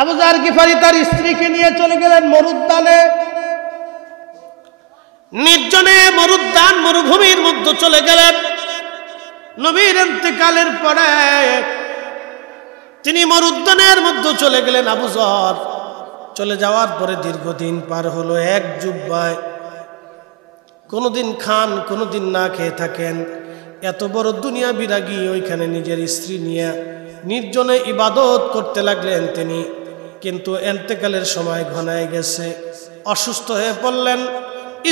আবু যার গিফারি তার স্ত্রীকে নিয়ে চলে গেলেন মরুদ্যানে। নির্জনে মরুদ্যান মরুভূমির মধ্যে চলে গেলেন। নবীর ইন্তেকালের পরে তিনি মরুদ্যানের মধ্যে চলে গেলেন। আবু যর চলে যাওয়ার পরে দীর্ঘদিন পার হলো। এক জুব্বায় কোনোদিন খান, কোনোদিন না খেয়ে থাকেন। এত বড় দুনিয়া বিরাগী ওইখানে নিজের স্ত্রী নিয়ে নির্জনে ইবাদত করতে লাগলেন তিনি। কিন্তু ইন্তেকালের সময় ঘনায় গেছে, অসুস্থ হয়ে পড়লেন।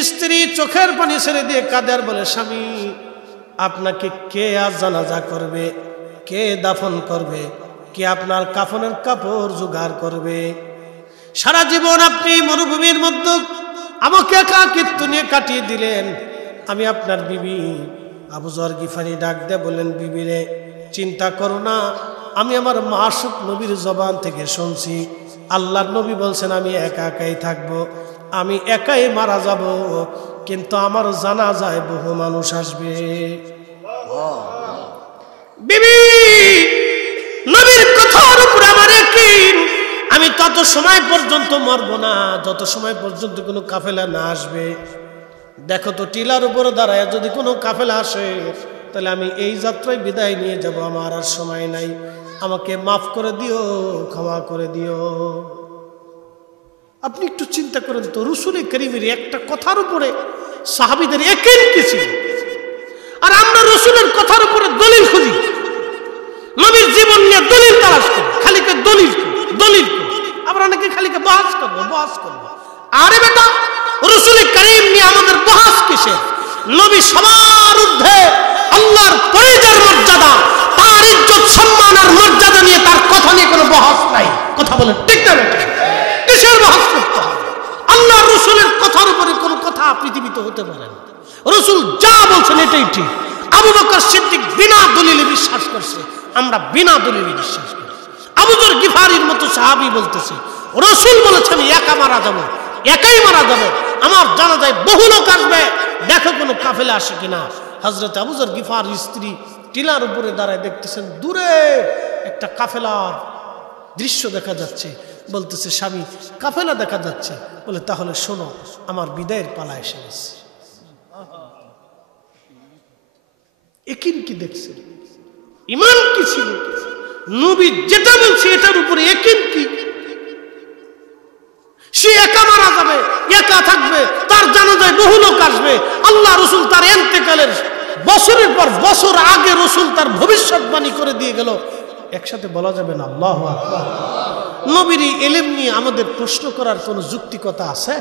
স্ত্রী চোখের পানি ছেড়ে দিয়ে কাঁদে, বলে, স্বামী, আপনাকে কে আজ জানাজা করবে, কে দাফন করবে, কে আপনার কাফনের কাপড় জোগাড় করবে? সারা জীবন আপনি মরুভূমির মধ্যে আমাকে একাকিত্ব নিয়ে কাটিয়ে দিলেন। আমি আপনার বিবি। আবু যর গিফারি ডাক দিয়ে বললেন, বিবি রে, চিন্তা করো না, আমি আমার মাসুক নবীর জবান থেকে শুনছি, আল্লাহর নবী বলছেন আমি একা একাই থাকবো, আমি একাই মারা যাব, কিন্তু আমার জানাজায় বহু মানুষ আসবে। বিবি, নবীর কথার উপরে আমার ইয়াকিন, আমি তত সময় পর্যন্ত মরব না যত সময় পর্যন্ত কোনো কাফেলা না আসবে। দেখো তো, টিলার উপরে দাঁড়ায় যদি কোনো কাফেলা আসে, তাহলে আমি এই যাত্রায় বিদায় নিয়ে যাব, আমার আর সময় নাই, আমাকে মাফ করে দিও, ক্ষমা করে দিও। আপনি একটু চিন্তা করেন তো, রসুল করিমের একটা কথার উপরে সাহাবীদের ইয়াকিন কি ছিল, আর আমরা রসুলের কথার উপরে দলিল খুঁজি, নবীর জীবন নিয়ে দলিল তালাশ করি, খালিকে দলিল দলিল। আমরা নাকি খালিকে বহাস করবো, বহাস করবো। আরে বেটা, রসুল করিম নিয়ে আমাদের বহাস কিসের? নবী সবার ঊর্ধ্বে, আল্লাহর পরিজার মর্যাদা, তার ইজ্জত সম্মান আর মর্যাদা নিয়ে তার কথা নিয়ে কোনো বহাস নাই। কথা বলেন ঠিক না বেটা? কিসের বহাস করতে হবে? আল্লাহ রসুলের কথার উপরে কোনো কথা পৃথিবীতে হতে পারে না। রসুল যা বলছেন এটাই ঠিক। আবু বকর সিদ্দিক বিনা দলিলে বিশ্বাস করছে, আমরা বিনা দলিলে বিশ্বাস করি। আবু যর গিফারির মতো সাহাবী বলতেছে, রসুল বলেছে আমি একা মারা যাব, একাই মারা যাব, আমার জানাজায় বহু লোক আসবে, দেখো কোনো কাফেলা আসে কিনা। হযরত আবু যর গিফার স্ত্রী টিলার উপরে দাঁড়ায় দেখতেছেন, দূরে একটা কাফেলার দৃশ্য দেখা যাচ্ছে। বলতেছে, স্বামী, কাফেলা দেখা যাচ্ছে। বলে, তাহলে শোনো, আমার বিদায়ের পালা এসে গেছে। ইয়াকিন কি দেখছেন? ঈমান কি ছিল? নবী যেটা বলছে এটার উপরে ইয়াকিন কি? সে একা মারা যাবে, একা থাকবে, তার জানাজায় বহু লোক আসবে। আল্লাহ রসুল তার ইন্তেকালের বছরের পর বছর আগে রসুল তার ভবিষ্যৎবাণী করে দিয়ে গেল। একসাথে বলা যাবে না আল্লাহু আকবার। নবীর ইলম নিয়ে আমাদের প্রশ্ন করার কোনো যুক্তিকতা আছে?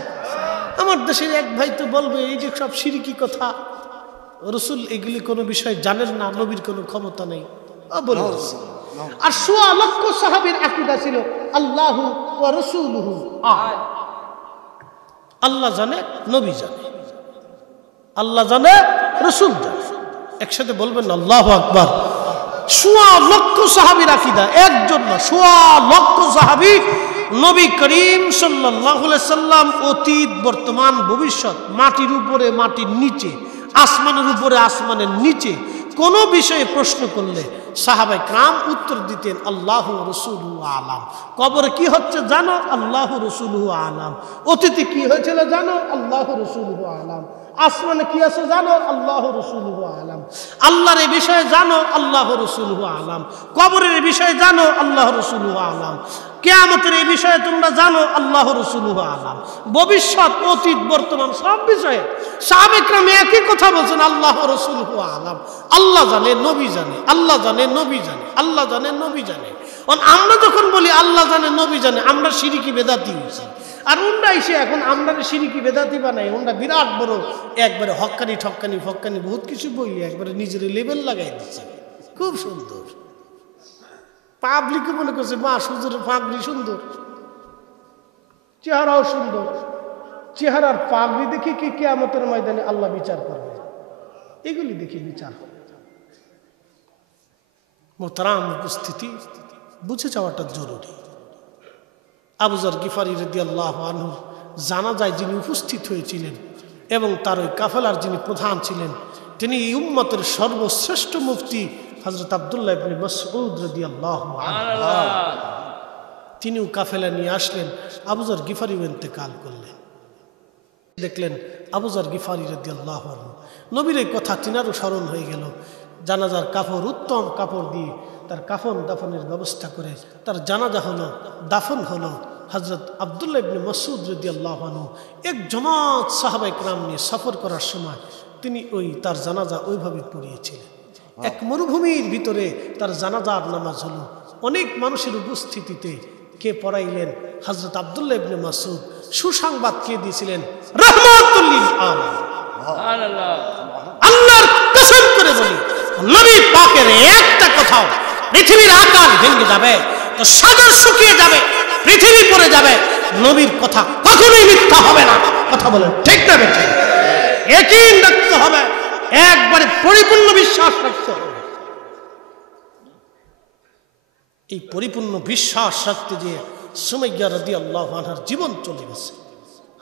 আমার দেশের এক ভাই তো বলবে, এই যে সব শিরকি কথা, রসুল এগুলি কোনো বিষয় জানেন না, নবীর কোনো ক্ষমতা নেই। আর ১৬ লক্ষ সাহাবীর আকীদা ছিল আল্লাহু ওয়া রাসূলুহু আ'লাম। আল্লাহ জানে, নবী জানে, আল্লাহ জানে, রাসূল জানে। একসাথে বলবেন আল্লাহু আকবার। ১৬ লক্ষ সাহাবীর আকীদা, একজন না, ১৬ লক্ষ সাহাবী নবী করিম সাল্লাল্লাহু আলাইহি সাল্লাম অতীত, বর্তমান, ভবিষ্যৎ, মাটির উপরে, মাটির নিচে, আসমানের উপরে, আসমানের নিচে কোন বিষয়ে প্রশ্ন করলে সাহাবায়ে কেরাম উত্তর দিতেন আল্লাহু রাসূলুহু আ'লাম। কবরে কি হচ্ছে জানো? আল্লাহু রাসূলুহু আ'লাম। অতীতে কি হয়েছিল জানো? আল্লাহু রাসূলুহু আ'লাম। আসমানে কি আছে জানো? আল্লাহু রাসূলুহু আ'লাম। আল্লাহর এই বিষয়ে জানো? আল্লাহু রাসূলুহু আ'লাম। কবরের বিষয়ে জানো? আল্লাহু রাসূলুহু আ'লাম। কিয়ামতের এই বিষয়ে তোমরা জানো? আল্লাহু রাসূলুহু আ'লাম। ভবিষ্যৎ, অতীত, বর্তমান সব বিষয়ে সাহাবায়ে কেরাম একই কথা বলছেন, আল্লাহু রাসূলুহু আ'লাম। আল্লাহ জানে, নবী জানে, আল্লাহ জানে, নবী জানে, আল্লাহ জানে, নবী জানে। আমরা যখন বলি আল্লাহ জানে, নবী জানে, আমরা শিরকি বেদাতি হইছি। আর উন্ডা এসে এখন আমরা শিরকি বেদাতি বানাই, উন্ডা বিরাট বড় একবারে হক্কানি ঠক্কানি ফক্কানি বহুত কিছু বলি, একবারে নিজের লেভেল লাগাই দিচ্ছে। খুব সুন্দর, পাবলিকে মনে করছে মা সুন্দর, পাগড়ি সুন্দর, চেহারাও সুন্দর। চেহারার পাগড়ি দেখে কি কিয়ামতের ময়দানে আল্লাহ বিচার করবে? এগুলি দেখে বিচার হবে। মোহতারাম উপস্থিতি, বুঝে যাওয়াটা জরুরি। আবু যর গিফারি রাদিয়াল্লাহু আনহু জানাজায় যিনি উপস্থিত হয়েছিলেন এবং তার ওই কাফেলার যিনি প্রধান ছিলেন, তিনি এই উম্মতের সর্বশ্রেষ্ঠ মুফতি হযরত আব্দুল্লাহ ইবনে মাসউদ রাদিয়াল্লাহু আনহু। তিনিও কাফেলা নিয়ে আসলেন। আবু যর গিফারি ইন্তেকাল করলেন। দেখলেন আবু যর গিফারি রাদিয়াল্লাহু আনহু, নবীর এই কথা তিনারও স্মরণ হয়ে গেল। জানাজার কাপড়, উত্তম কাপড় দিয়ে তার কাফন দাফনের ব্যবস্থা করে তার জানাজা হলো, দাফন হলো। হযরত আব্দুল্লাহ ইবনে মাসউদ রাদিয়াল্লাহু আনহু এক জামাত সাহাবায়ে কেরাম নিয়ে সফর করার সময় তিনি তার জানাজা ওইভাবে পড়িয়েছিলেন। এক মরুভূমির ভিতরে তার জানাজার নামাজ হলো, অনেক মানুষের উপস্থিতিতে। কে পড়াইলেন? হযরত আব্দুল্লাহ ইবনে মাসউদ। সুসংবাদ কে দিয়েছিলেন? রাহমাতুল লিল আলামিন। সুবহানাল্লাহ। আল্লাহর কসম করে বলি, নবী পাকের একটা কথাও পৃথিবীর আকাশ ভেঙে যাবে, তো সাগর শুকিয়ে যাবে, পৃথিবী পড়ে যাবে, নবীর কথা কখনোই মিথ্যা হবে না। কথা বলেন ঠিক না বেঠিক? ইয়াকিন রাখতে হবে, একবারে পরিপূর্ণ বিশ্বাস রাখতে হবে। এই পরিপূর্ণ বিশ্বাস রাখতে গিয়ে সুমাইয়া রাদিয়াল্লাহু আনহার জীবন চলে গেছে।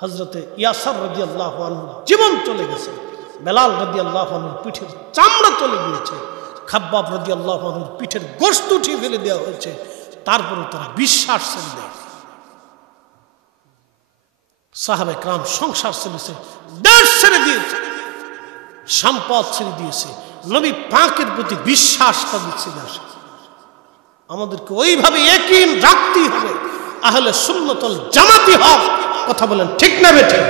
হযরতে ইয়াসার রাদিয়াল্লাহু আনহু জীবন চলে গেছে। বেলাল রাদিয়াল্লাহু আনহুর পিঠের চামড়া চলে গিয়েছে। খাব্বাব রাদিয়াল্লাহু আনহুর পিঠের গোশত উঠিয়ে ফেলে দেওয়া হয়েছে। তারপরে তারা বিশ্বাস ছেড়ে দেয়। সাহাবায়ে কেরাম সংসার ছেড়েছে, দেশ ছেড়ে দিয়েছে, সম্পদ ছেড়ে দিয়েছে, নবী পাকের প্রতি বিশ্বাস তাদের ছেড়ে আসে। আমাদেরকে ওইভাবে ইয়াকিন রাখতেই হবে, আহলে সুন্নাতুল জামাতি হক। কথা বলেন ঠিক না বেঠিক?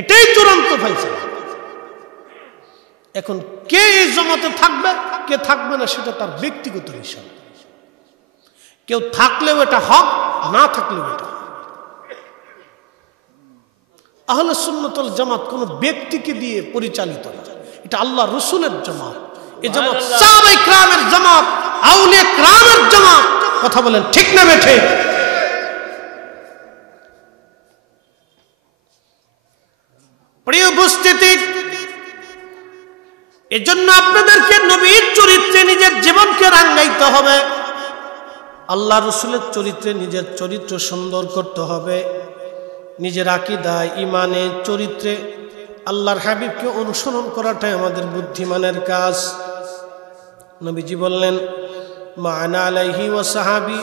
এটাই চূড়ান্ত ফয়সালা। এখন কে এই জামাতে থাকবে, কে থাকবে না, সেটা তার ব্যক্তিগত বিষয়। কেউ থাকলেও এটা হক, না থাকলেও এটা। আহলে সুন্নাতুল জামাত কোন ব্যক্তিকে দিয়ে পরিচালিত না, এটা আল্লাহ রাসূলের জামাত। এই জামাত সাহাবায়ে কেরামের জামাত, আউলিয়া কেরামের জামাত। কথা বলেন ঠিক না বেঠিক? প্রিয় উপস্থিতি, এজন্য আপনাদেরকে নবীর চরিত্রে নিজের জীবনকে রাঙাইতে হবে, আল্লাহ রাসূলের চরিত্রে নিজের চরিত্র সুন্দর করতে হবে। নিজের আকীদায়, ঈমানে, চরিত্রে আল্লাহর হাবিবকে অনুসরণ করাটাই আমাদের বুদ্ধিমানের কাজ। নবীজি বললেন, মা আনা আলাইহি ওয়া সাহাবী,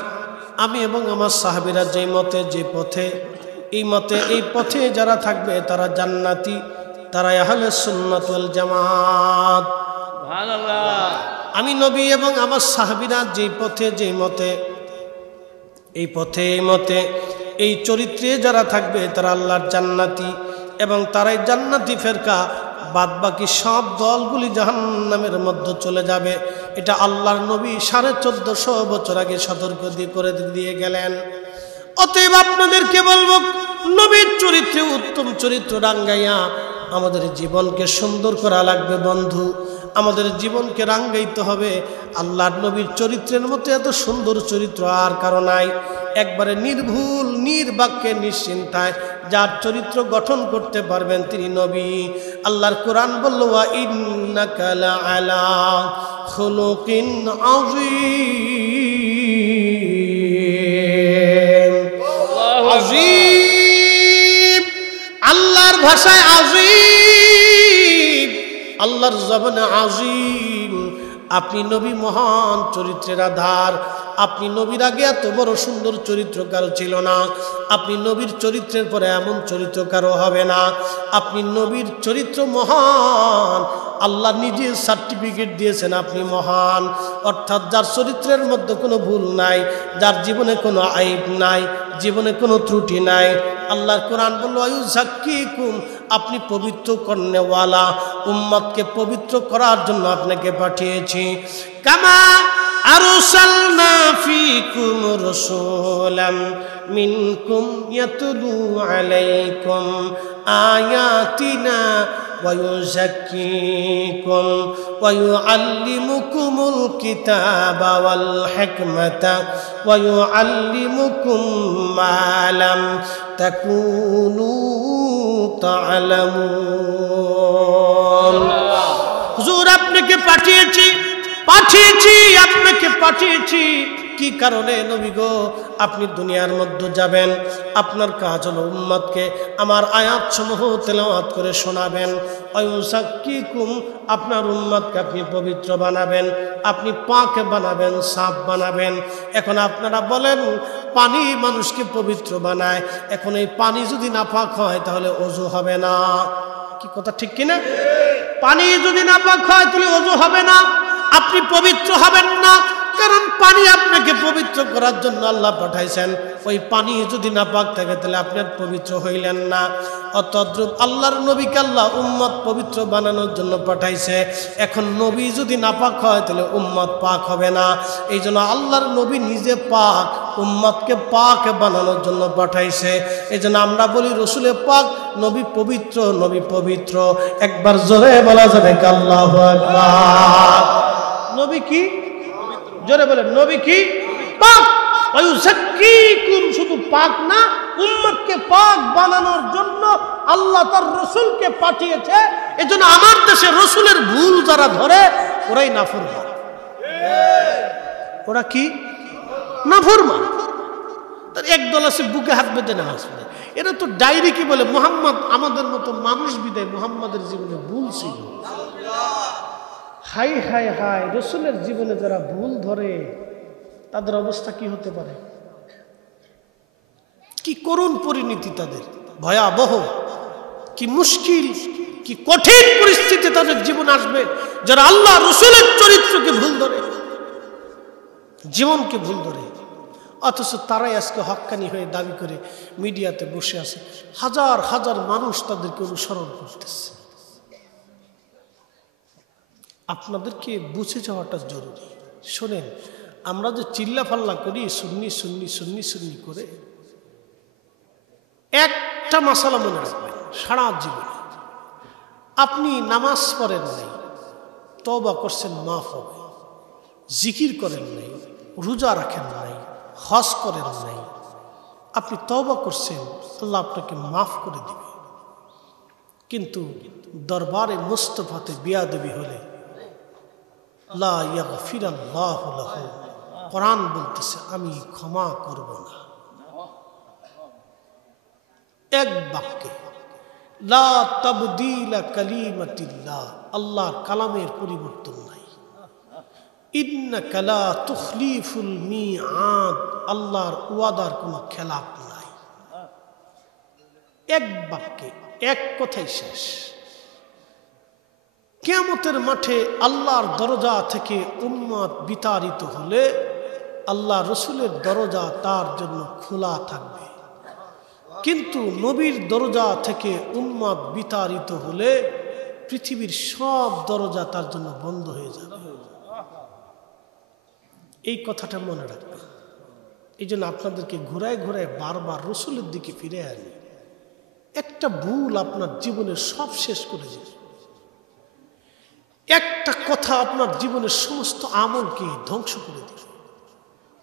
আমি এবং আমার সাহাবীরা যে মতে, যে পথে, এই পথে যারা থাকবে তারা জান্নাতি, তারা আহলে সুন্নাত ওয়াল জামাত। সুবহানাল্লাহ। আমি নবী এবং আমার সাহাবীরা যে পথে, যে মতে, এই পথে, এই মতে, এই চরিত্রে যারা থাকবে তারা আল্লাহর জান্নাতি, এবং তারাই জান্নাতি ফেরকা। বাদ বাকি সব দলগুলি জাহান্নামের মধ্যে চলে যাবে। এটা আল্লাহর নবী 1450 বছর আগে সতর্ক করে দিয়ে গেলেন। অতএব আপনাদেরকে বলবো, নবীর চরিত্রে উত্তম চরিত্র রাঙ্গাইয়া আমাদের জীবনকে সুন্দর করা লাগবে। বন্ধু, আমাদের জীবনকে রাঙ্গাইতে হবে আল্লাহর নবীর চরিত্রের মতো। এত সুন্দর চরিত্র আর কারো নাই। একবারে নির্ভুল, নির্বাক্যে, নিশ্চিন্তায় যার চরিত্র গঠন করতে পারবেন তিনি নবী। আল্লাহর কোরআন বলল, ওয়া ইন্নাকা লাআলা খুলুকিন আযীম। আযীম আল্লাহর ভাষায় আযীম, আল্লাহর জবানে আযীম। আপনি নবী মহান চরিত্রের আধার। আপনি নবীর আগে এত বড় সুন্দর চরিত্র কারো ছিল না। আপনি নবীর চরিত্রের পরে এমন চরিত্র কারো হবে না। আপনি নবীর চরিত্র মহান, আল্লাহ নিজে সার্টিফিকেট দিয়েছেন আপনি মহান। অর্থাৎ যার চরিত্রের মধ্যে কোনো ভুল নাই, যার জীবনে কোনো আইব নাই, জীবনে কোনো ত্রুটি নাই। আল্লাহর কোরআন বলল, আয়ুযাক্কিকুম, আপনি পবিত্র করনেওয়ালা, উম্মতকে পবিত্র করার জন্য আপনাকে পাঠিয়েছি। কামা আরসালনা ফীকুম রাসূলাম মিনকুম ইয়াতলু আলাইকুম আয়াতিনা ওয়া ইউযাক্কিকুম ওয়া ইউআল্লিমুকুমুল কিতাবা ওয়াল হিকমাতা ওয়া ইউআল্লিমুকুম মা লাম তাকুনু তা'লামুন। হুজুর, আপনাকে পাঠিয়েছি, আপনাকে পাঠিয়েছি কি কারণে নবী গো আপনি দুনিয়ার মধ্যে যাবেন, আপনার কাজ হলো উম্মতকে আমার আয়াতসমূহ তেলাওয়াত করে শোনাবেন। ওয়ায়ুযাক্কিকুম, আপনার উম্মতকে আপনি পবিত্র বানাবেন, আপনি পাক বানাবেন, সাফ বানাবেন। এখন আপনারা বলেন পানি মানুষকে পবিত্র বানায়, এখন এই পানি যদি নাপাক হয় তাহলে ওযু হবে না। কি কথা ঠিক কিনা? পানি যদি নাপাক হয় তাহলে ওযু হবে না, আপনি পবিত্র হবেন না। কারণ পানি আপনাকে পবিত্র করার জন্য আল্লাহ পাঠাইছেন। ওই পানি যদি নাপাক থাকে তাহলে আপনি পবিত্র হইলেন না। অতদ্রুপ আল্লাহর নবীকে আল্লাহ উম্মত পবিত্র বানানোর জন্য পাঠাইছে। এখন নবী যদি নাপাক হয় তাহলে উম্মত পাক হবে না। এই জন্য আল্লাহর নবী নিজে পাক, উম্মতকে পাক বানানোর জন্য পাঠাইছে। এই জন্য আমরা বলি রসুলে পাক, নবী পবিত্র, নবী পবিত্র। একবার জোরে বলা যাবে আল্লাহু আকবার। নবী কি? জোরে বলেন, নবী কি? পাক। ওয়ায়ুযাক্কিকুম, শুধু পাক না, উম্মতকে পাক বানানোর জন্য আল্লাহ তার রসুলকে পাঠিয়েছে। এজন্য আমার দেশে রসুলের ভুল যারা ধরে ওরাই নাফরমান। ওরা কি? নাফরমান। তার একদল আছে বুকে হাত বেঁধে নামাজ পড়ে। এরা তো ডায়েরি কি বলে, মুহাম্মদ আমাদের মতো মানুষ বিদায় মুহাম্মাদের জীবনে ভুল ছিল। হাই হাই হাই, রসুলের জীবনে যারা ভুল ধরে তাদের অবস্থা কি হতে পারে? কি করুণ পরিণতি তাদের, ভয়াবহ, কি মুশকিল, কি কঠিন পরিস্থিতি তাদের জীবন আসবে যারা আল্লাহ রসুলের চরিত্রকে ভুল ধরে, জীবনকে ভুল ধরে। অথচ তারাই আজকে হক্কানি হয়ে দাবি করে মিডিয়াতে বসে আছে, হাজার হাজার মানুষ তাদেরকে অনুসরণ করতেছে। আপনাদেরকে বুঝে যাওয়াটা জরুরি। শোনেন, আমরা যে চিল্লা ফাল্লা করি সুন্নি সুন্নি সুন্নি সুন্নি করে, একটা মাসালা মনে রাখবেন, সারা জীবনে আপনি নামাজ পড়েন নাই, তওবা করছেন মাফ হবে, জিকির করেন নাই, রোজা রাখেন নাই, হজ করেন নাই, আপনি তওবা করছেন, আল্লাহ আপনাকে মাফ করে দিবে। কিন্তু দরবারে মুস্তাফাতে বিয়াদবি হলে লা ইয়াগফিরাল্লাহু লাহু, কোরআন বলতেছে আমি ক্ষমা করব না। এক বাক্যে লা তাবদীলা কালিমাতিল্লাহ, আল্লাহর কালামের পরিবর্তন নাই। ইন্নাকা লা তুখলিফুল মিআদ, আল্লাহর ওয়াদার কোনো খেলাপ নাই। এক বাক্যে, এক কথাই শেষ। কিয়ামতের মাঠে আল্লাহর দরজা থেকে উম্মত বিতাড়িত হলে আল্লাহ রসুলের দরজা তার জন্য খোলা থাকবে, কিন্তু নবীর দরজা থেকে উম্মত বিতাড়িত হলে পৃথিবীর সব দরজা তার জন্য বন্ধ হয়ে যাবে। এই কথাটা মনে রাখবেন। এই জন্য আপনাদেরকে ঘুরায় ঘুরায় বারবার রসুলের দিকে ফিরে আনি। একটা ভুল আপনার জীবনের সব শেষ করে দেবে। একটা কথা আপনার জীবনের সমস্ত আমলকে ধ্বংস করে দিবে।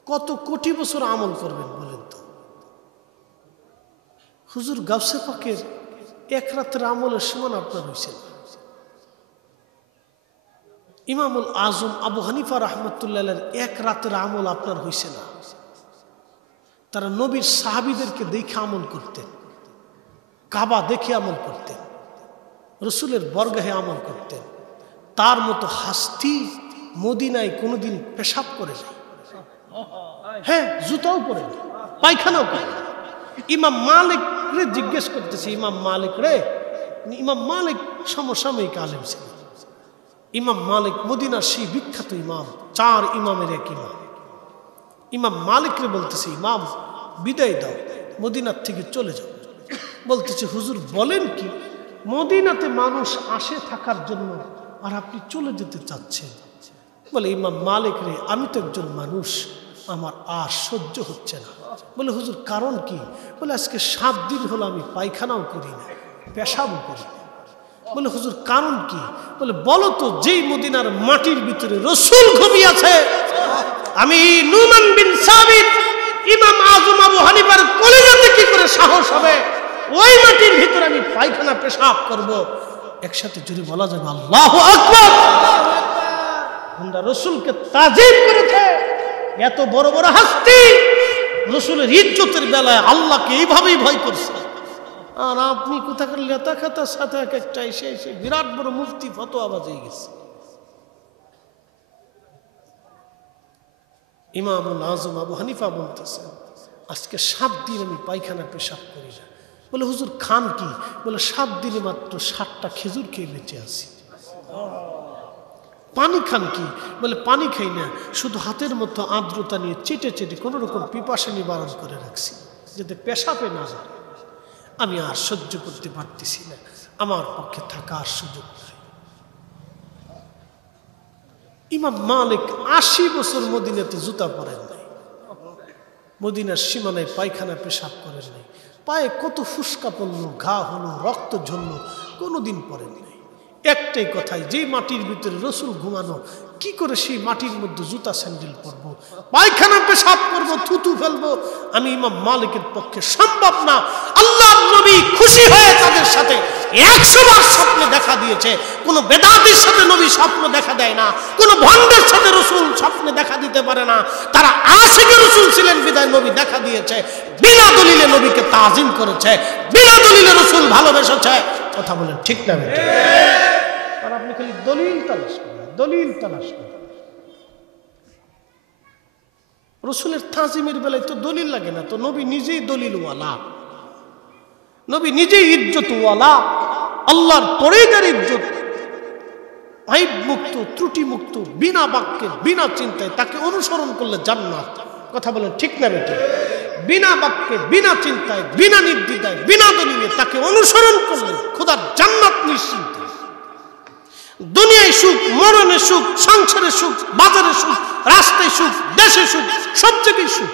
কত কোটি বছর আমল করবেন বলেন তো? হুজুর গাউসে পাকের এক রাতের আমলের সমান আপনার হয়েছে না। ইমামুল আজম আবু হানিফা রাহমাতুল্লাহ এক রাতের আমল আপনার হয়েছে না। তারা নবীর সাহাবীদেরকে দেখে আমল করতেন, কাবা দেখে আমল করতেন, রসুলের বরগাহে আমল করতেন। তার মতো হাস্তি মদিনায় কোনোদিন পেশাব করে নাই, হ্যাঁ জুতাও পরে নাই, পায়খানাও করে নাই। ইমাম মালিক রে জিজ্ঞেস করতেছে, ইমাম মালিক রে, ইমাম মালিক সমসাময়িক আলেম ছিলেন। ইমাম মালিক মদিনার সেই বিখ্যাত ইমাম, 4 ইমামের এক ইমাম। ইমাম মালিক রে বলতেছে, ইমাম বিদায় দাও, মদিনার থেকে চলে যাও। বলতেছে, হুজুর বলেন কি, মদিনাতে মানুষ আসে থাকার জন্য আর আপনি চলে যেতে চাচ্ছেন? বলে, ইমাম মালিক রে, আমি তো একজন মানুষ, আমার আর সহ্য হচ্ছে না। বলে, হুজুর কারণ কি? বলে, আজকে 7 দিন হলো আমি পায়খানাও করি না, পেশাবও করি না। বলে, হুজুর কারণ কি? বলে, বলো তো, যেই মদিনার মাটির ভিতরে রসুল ঘুমিয়ে আছে, আমি নুমান বিন সাবিত ইমাম আজম আবু হানিফার কলিজাতে কি করে সাহস হবে ওই মাটির ভিতরে আমি পায়খানা পেশাব করব? একসাথে জোরে বলা যাবে আল্লাহু আকবার। আমরা রসুলকে তাজিম করেছে, এত বড় বড় হাস্তি রসুলের ইজ্জতের বেলায় আল্লাহকে এইভাবেই ভয় করছে, আর আপনি কোথাকার লেতা খাতার সাথে এক একটা এসে এসে বিরাট বড় মুফতি ফতোয়া বাজিয়ে গেছে। ইমামুল আজম আবু হানিফা বলতেছেন, আজকে 7 দিন আমি পায়খানা পেশাব করি না। বলে হুজুর খান কি? বলে 7 দিনে মাত্র 7টা খেজুর খেয়ে বেঁচে আছি। পানি খান কি? বলে পানি খাই না, শুধু হাতের মতো আর্দ্রতা নিয়ে চেটে চেটে কোনো রকম পিপাসা নিবারণ করে রাখছি যাতে পেশাবে না যায়। আমি আর সহ্য করতে পারতেছি না, আমার পক্ষে থাকার সুযোগ নাই। ইমাম মালিক 80 বছর মদিনাতে জুতা পরেন নাই, মদিনার সীমানায় পায়খানা পেশাব করেন নাই, পায়ে কত ফুসকা পড়লো, ঘা হলো, রক্ত ঝরলো, কোনোদিন পরেন নাই। একটাই কথাই, যে মাটির ভিতরে রসুল ঘুমানো, কি করে সেই মাটির মধ্যে জুতা স্যান্ডেল পরবো, পায়খানা পেশাব করবো, থুতু ফেলবো? আমি ইমাম মালিকের পক্ষে সম্ভব না। আল্লাহর নবী খুশি হয়ে তাদের সাথে 100 বার স্বপ্নে দেখা দিয়েছে। কোন বেদাতির সাথে নবী স্বপ্ন দেখা দেয় না, কোন ভণ্ডের সাথে রসুল স্বপ্নে দেখা দিতে পারে না। তারা আশিকে রসুল ছিলেন বিদায় নবী দেখা দিয়েছে, বিনা দলিলে নবীকে তাজিম করেছে, বিনা দলিলে রসুল ভালোবেসেছে। কথা বলেন ঠিক না? আর আপনি খালি দলিল তালাশ করেন, দলিল তালাশ করেন। রসুলের তাজিমের বেলায় তো দলিল লাগে না, তো নবী নিজেই দলিলওয়ালা, নবী নিজেই ইজ্জতওয়ালা। আল্লাহর পরেই তার ইজ্জত, আইব মুক্ত, ত্রুটি মুক্ত, বিনা বাক্যে, বিনা চিন্তায় তাকে অনুসরণ করলে জান্নাত। কথা বলেন ঠিক না বেটি? বিনা বাক্যে, বিনা চিন্তায়, বিনা নির্দ্বিধায়, বিনা দলিলে তাকে অনুসরণ করলে খোদার জান্নাত নিশ্চিত। দুনিয়ায় সুখ, মরণে সুখ, সংসারে সুখ, বাজারে সুখ, রাস্তায় সুখ, দেশে সুখ, সব জায়গায় সুখ,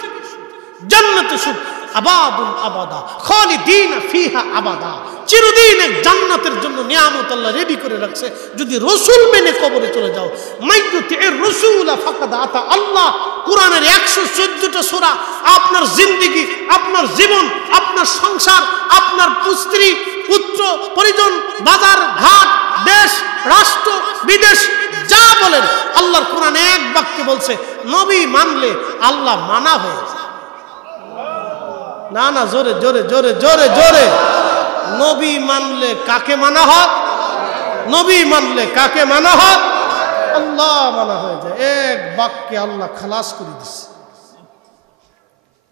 জান্নাতে সুখ। আবাদুল আবাদা খালিদিনা ফিহা আবাদা, চিরদিন এক জান্নাতের জন্য নিয়ামত আল্লাহ রেডি করে রাখছে। যদি রসুল মেনে কবরে চলে যাও, মাইয়ুতি এর রসুল ফাকাদ আতা আল্লাহ। কোরআনের 114টা সূরা আপনার জিন্দেগি, আপনার জীবন, আপনার সংসার, আপনার স্ত্রী, পুত্র, পরিজন, বাজার ঘাট, দেশ, রাষ্ট্র, বিদেশ, যা বলেন আল্লাহর কোরআন এক বাক্যে বলছে, নবী মানলে আল্লাহ মানা হয়ে যায়। না না, জোরে জোরে জোরে জোরে জোরে। নবী মানলে কাকে মানা হয়? নবী মানলে কাকে মানা হয়? আল্লাহ মানা হয়ে যায়। এক বাক্যে আল্লাহ খালাস করে দিচ্ছে,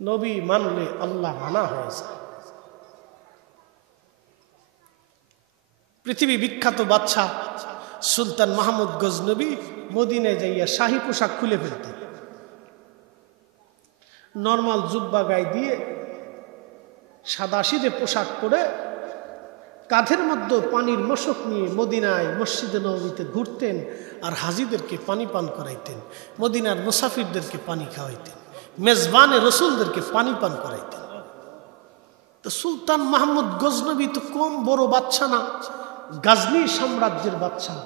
নবী মানলে আল্লাহ মানা হয়ে যায়। পৃথিবী বিখ্যাত বাদশাহ সুলতান মাহমুদ গজনবী মদিনায় যাইয়া শাহী পোশাক খুলে ফেলতেন। নর্মাল জুব্বা গায়ে দিয়ে সাদা সিধে পোশাক পরে কাঁধের মধ্যে পানির মশক নিয়ে মদিনায় মসজিদে নববীতে ঘুরতেন, আর হাজিদেরকে পানি পান করাইতেন, মদিনার মুসাফিরদেরকে পানি খাওয়াইতেন, মেজবানে রসুলদেরকে পানি পান করাইতেন। তো সুলতান মাহমুদ গজনবী তো কম বড় বাদশা না, গাজনী সাম্রাজ্যের বাদশা।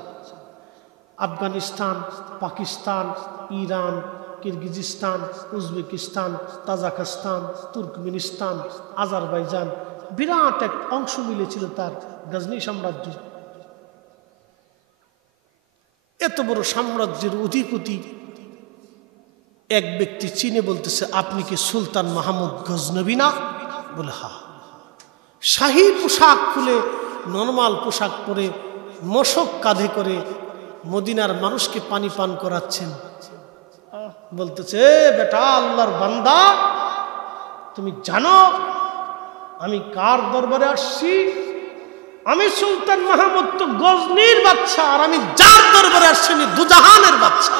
Afghanistan, Pakistan, Iran, Kyrgyzstan, Uzbekistan, Tajikistan, Turkmenistan, Azerbaijan, বিরাট এক অংশ মিলেছিল তার গাজনী সাম্রাজ্য। এত বড় সাম্রাজ্যের অধিপতি এক ব্যক্তি চীনে বলতেছে, আপনি কি সুলতান মাহমুদ গজনবী না? বলে হা। শাহী পোশাক খুলে, নরমাল পোশাক পরে, মশক কাঁধে করে মদিনার মানুষকে পানি পান করাচ্ছেন। বলতেছে, বেটা আল্লাহর বান্দা, তুমি জানো আমি কার দরবারে আসছি? আমি সুলতান মাহমুদ তো গজনীর বাদশা, আর আমি যার দরবারে আসছি আমি দুজাহানের বাদশা।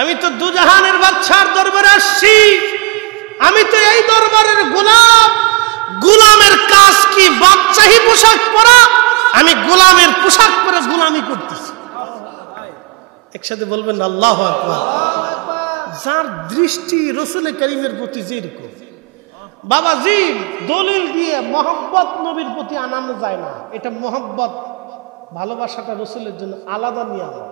আমি তো দুজাহানের বাদশার দরবারে আসছি, আমি তো এই দরবারের গোলাম। গোলামের কাজ কি বাদশাহী পোশাক পরা? আমি গোলামের পোশাক পরে গোলামি করতেছি। একসাথে বলবেন আল্লাহু আকবার। যার দৃষ্টি রসুল করিমের প্রতি যেরকম, বাবাজি দলিল দিয়ে মহব্বত নবীর প্রতি আনানো যায় না। এটা মহব্বত, ভালোবাসাটা রসুলের জন্য আলাদা নিয়ামত।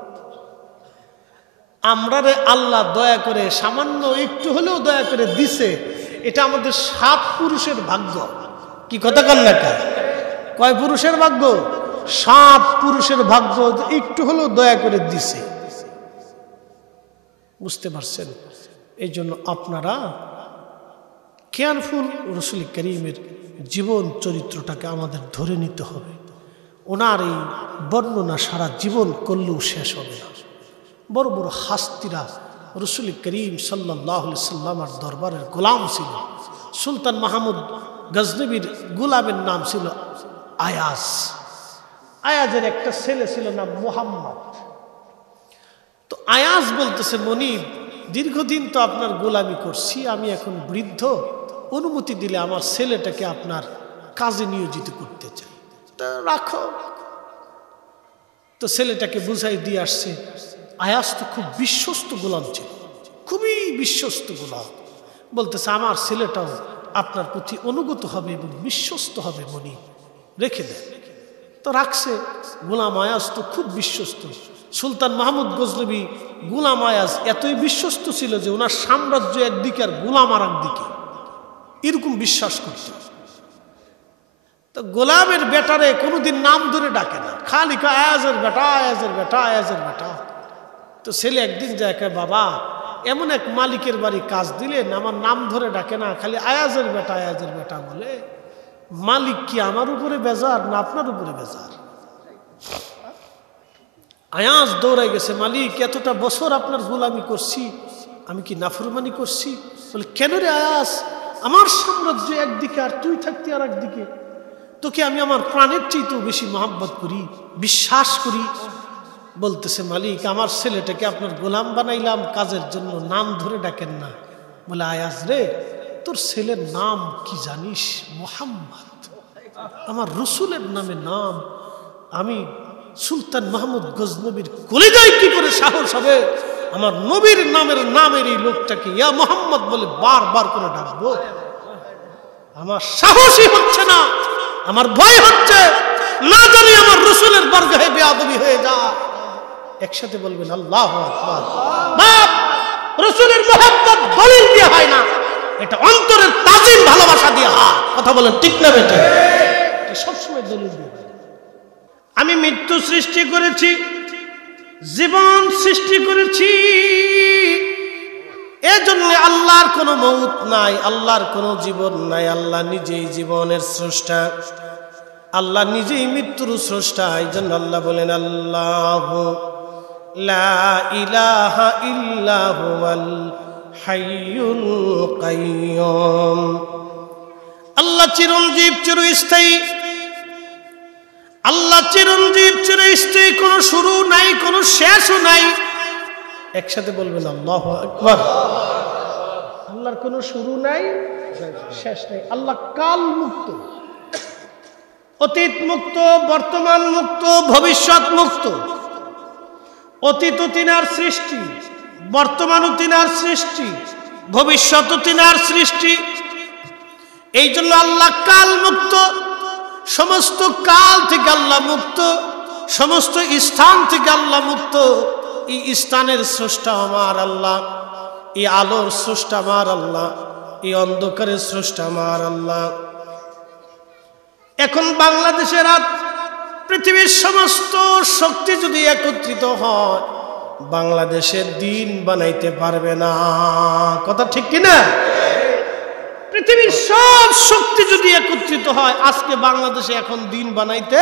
আমরা রে আল্লাহ দয়া করে সামান্য একটু হলেও দয়া করে দিছে, এটা আমাদের 7 পুরুষের ভাগ্য। কি কথা কন না? কয় পুরুষের ভাগ্য? 7 পুরুষের ভাগ্য একটু হলেও দয়া করে দিছে। বুঝতে পারছেন? এই জন্য আপনারা কেয়ারফুল। রাসূল করিমের জীবন চরিত্রটাকে আমাদের ধরে নিতে হবে। ওনার এই বর্ণনা সারা জীবন করলেও শেষ হবে না। বড় বড় হাস্তিরা রাসূল করিম সাল্লাল্লাহু আলাইহি সাল্লামের দরবারের গোলাম ছিল। সুলতান মাহমুদ গজনবীর গোলামের নাম ছিল আয়াজ। আয়াজের একটা ছেলে ছিল নাম মুহাম্মদ। তো আয়াজ বলতেছে, মনিব, দীর্ঘদিন তো আপনার গোলামি করছি, আমি এখন বৃদ্ধ, অনুমতি দিলে আমার ছেলেটাকে আপনার কাজে নিয়োজিত করতে চাই। তা রাখো। তো ছেলেটাকে বুঝাই দিয়ে আসছে। আয়াজ তো খুব বিশ্বস্ত গোলাম ছিল, খুবই বিশ্বস্ত গোলাম। বলতেছে, আমার ছেলেটাও আপনার প্রতি অনুগত হবে এবং বিশ্বস্ত হবে, মনিব, রেখে দেন। তো রাখছে। গোলাম আয়াজ তো খুব বিশ্বস্ত। সুলতান মাহমুদ গজনবী গোলাম আয়াজ এতই বিশ্বস্ত ছিল যে ওনার সাম্রাজ্য একদিকে আর গোলাম আর একদিকে, এরকম বিশ্বাস করত। তো গোলামের বেটারে কোনোদিন নাম ধরে ডাকে না, খালি আয়াজের বেটা, আয়াজের বেটা, আয়াজের বেটা। তো ছেলে একদিন যায়, বাবা, এমন এক মালিকের বাড়ি কাজ দিলেন, আমার নাম ধরে ডাকে না, খালি আয়াজের বেটা, আয়াজের বেটা বলে। মালিক কি আমার উপরে বেজার না আপনার উপরে বেজার? আয়াজ দৌড়াই গেছে, মালিক, এতটা বছর আপনার গোলামি করছি, আমি কি নাফরমানি করছি? বলে, কেন রে আয়াজ, আমার সাম্রাজ্য একদিকে আর তুই থাকতি আর একদিকে, তোকে আমি আমার প্রাণের চাইতেও বেশি মহব্বত করি, বিশ্বাস করি। বলতেছে, মালিক, আমার ছেলেটাকে আপনার গোলাম বানাইলাম কাজের জন্য, নাম ধরে ডাকেন না। বলে, আয়াজ রে, তোর ছেলের নাম কি জানিস? মুহাম্মদ, আমার রসুলের নামে নাম। আমি সুলতান মাহমুদ গজনবীর কলিজায় কি করে সাহস হবে আমার নবীর নামের এই লোকটাকে ইয়া মুহাম্মদ বলে বারবার করে ডাকবো? আমার সাহসই হচ্ছে না, আমার ভয় হচ্ছে, না জানি আমার রসুলের বরগাহে বেয়াদবি হয়ে যায়। একসাথে বলবেন আল্লাহু আকবার। বাপ, রসুলের মুহাব্বত দলিল দিয়ে হয় না, এটা অন্তরের তাজিম ভালোবাসা দিয়ে হয়। কথা বলেন ঠিক না বেটা? এটা সবসময় দলিল দিয়ে। আমি মৃত্যু সৃষ্টি করেছি, জীবন সৃষ্টি করেছি, এজন্য আল্লাহর কোনো মউত নাই, আল্লাহর কোনো জীবন নাই। আল্লাহ নিজেই জীবনের স্রষ্টা, আল্লাহ নিজেই মৃত্যুর স্রষ্টা। এই জন্য আল্লাহ বলেন, আল্লাহু লা ইলাহা ইল্লা হুয়াল হাইয়ুল কাইয়্যুম। আল্লাহ চিরঞ্জীব, চিরস্থায়ী। আল্লাহ চিরঞ্জীব, চিরস্থায়ী, কোনো শুরু নাই, কোনো শেষও নাই। একসাথে বলবেন আল্লাহু আকবার। আল্লাহর কোনো শুরু নাই, শেষ নাই। আল্লাহ কাল মুক্ত, অতীত মুক্ত, বর্তমান মুক্ত, ভবিষ্যৎ মুক্ত। অতীতও তিনার সৃষ্টি, বর্তমানও তিনার সৃষ্টি, ভবিষ্যৎও তিনার সৃষ্টি। এই জন্য আল্লাহ কাল মুক্ত, সমস্ত কাল থেকে আল্লাহ মুক্ত, সমস্ত স্থান থেকে আল্লাহ মুক্ত। এই স্থানের স্রষ্টা আমার আল্লাহ, এই আলোর স্রষ্টা আমার আল্লাহ, এই অন্ধকারের স্রষ্টা আমার আল্লাহ। এখন বাংলাদেশের রাত, পৃথিবীর সমস্ত শক্তি যদি একত্রিত হয়, বাংলাদেশের দিন বানাইতে পারবে না। কথা ঠিক কিনা? পৃথিবীর সব শক্তি যদি একত্রিত হয়, আজকে বাংলাদেশে এখন দিন বানাইতে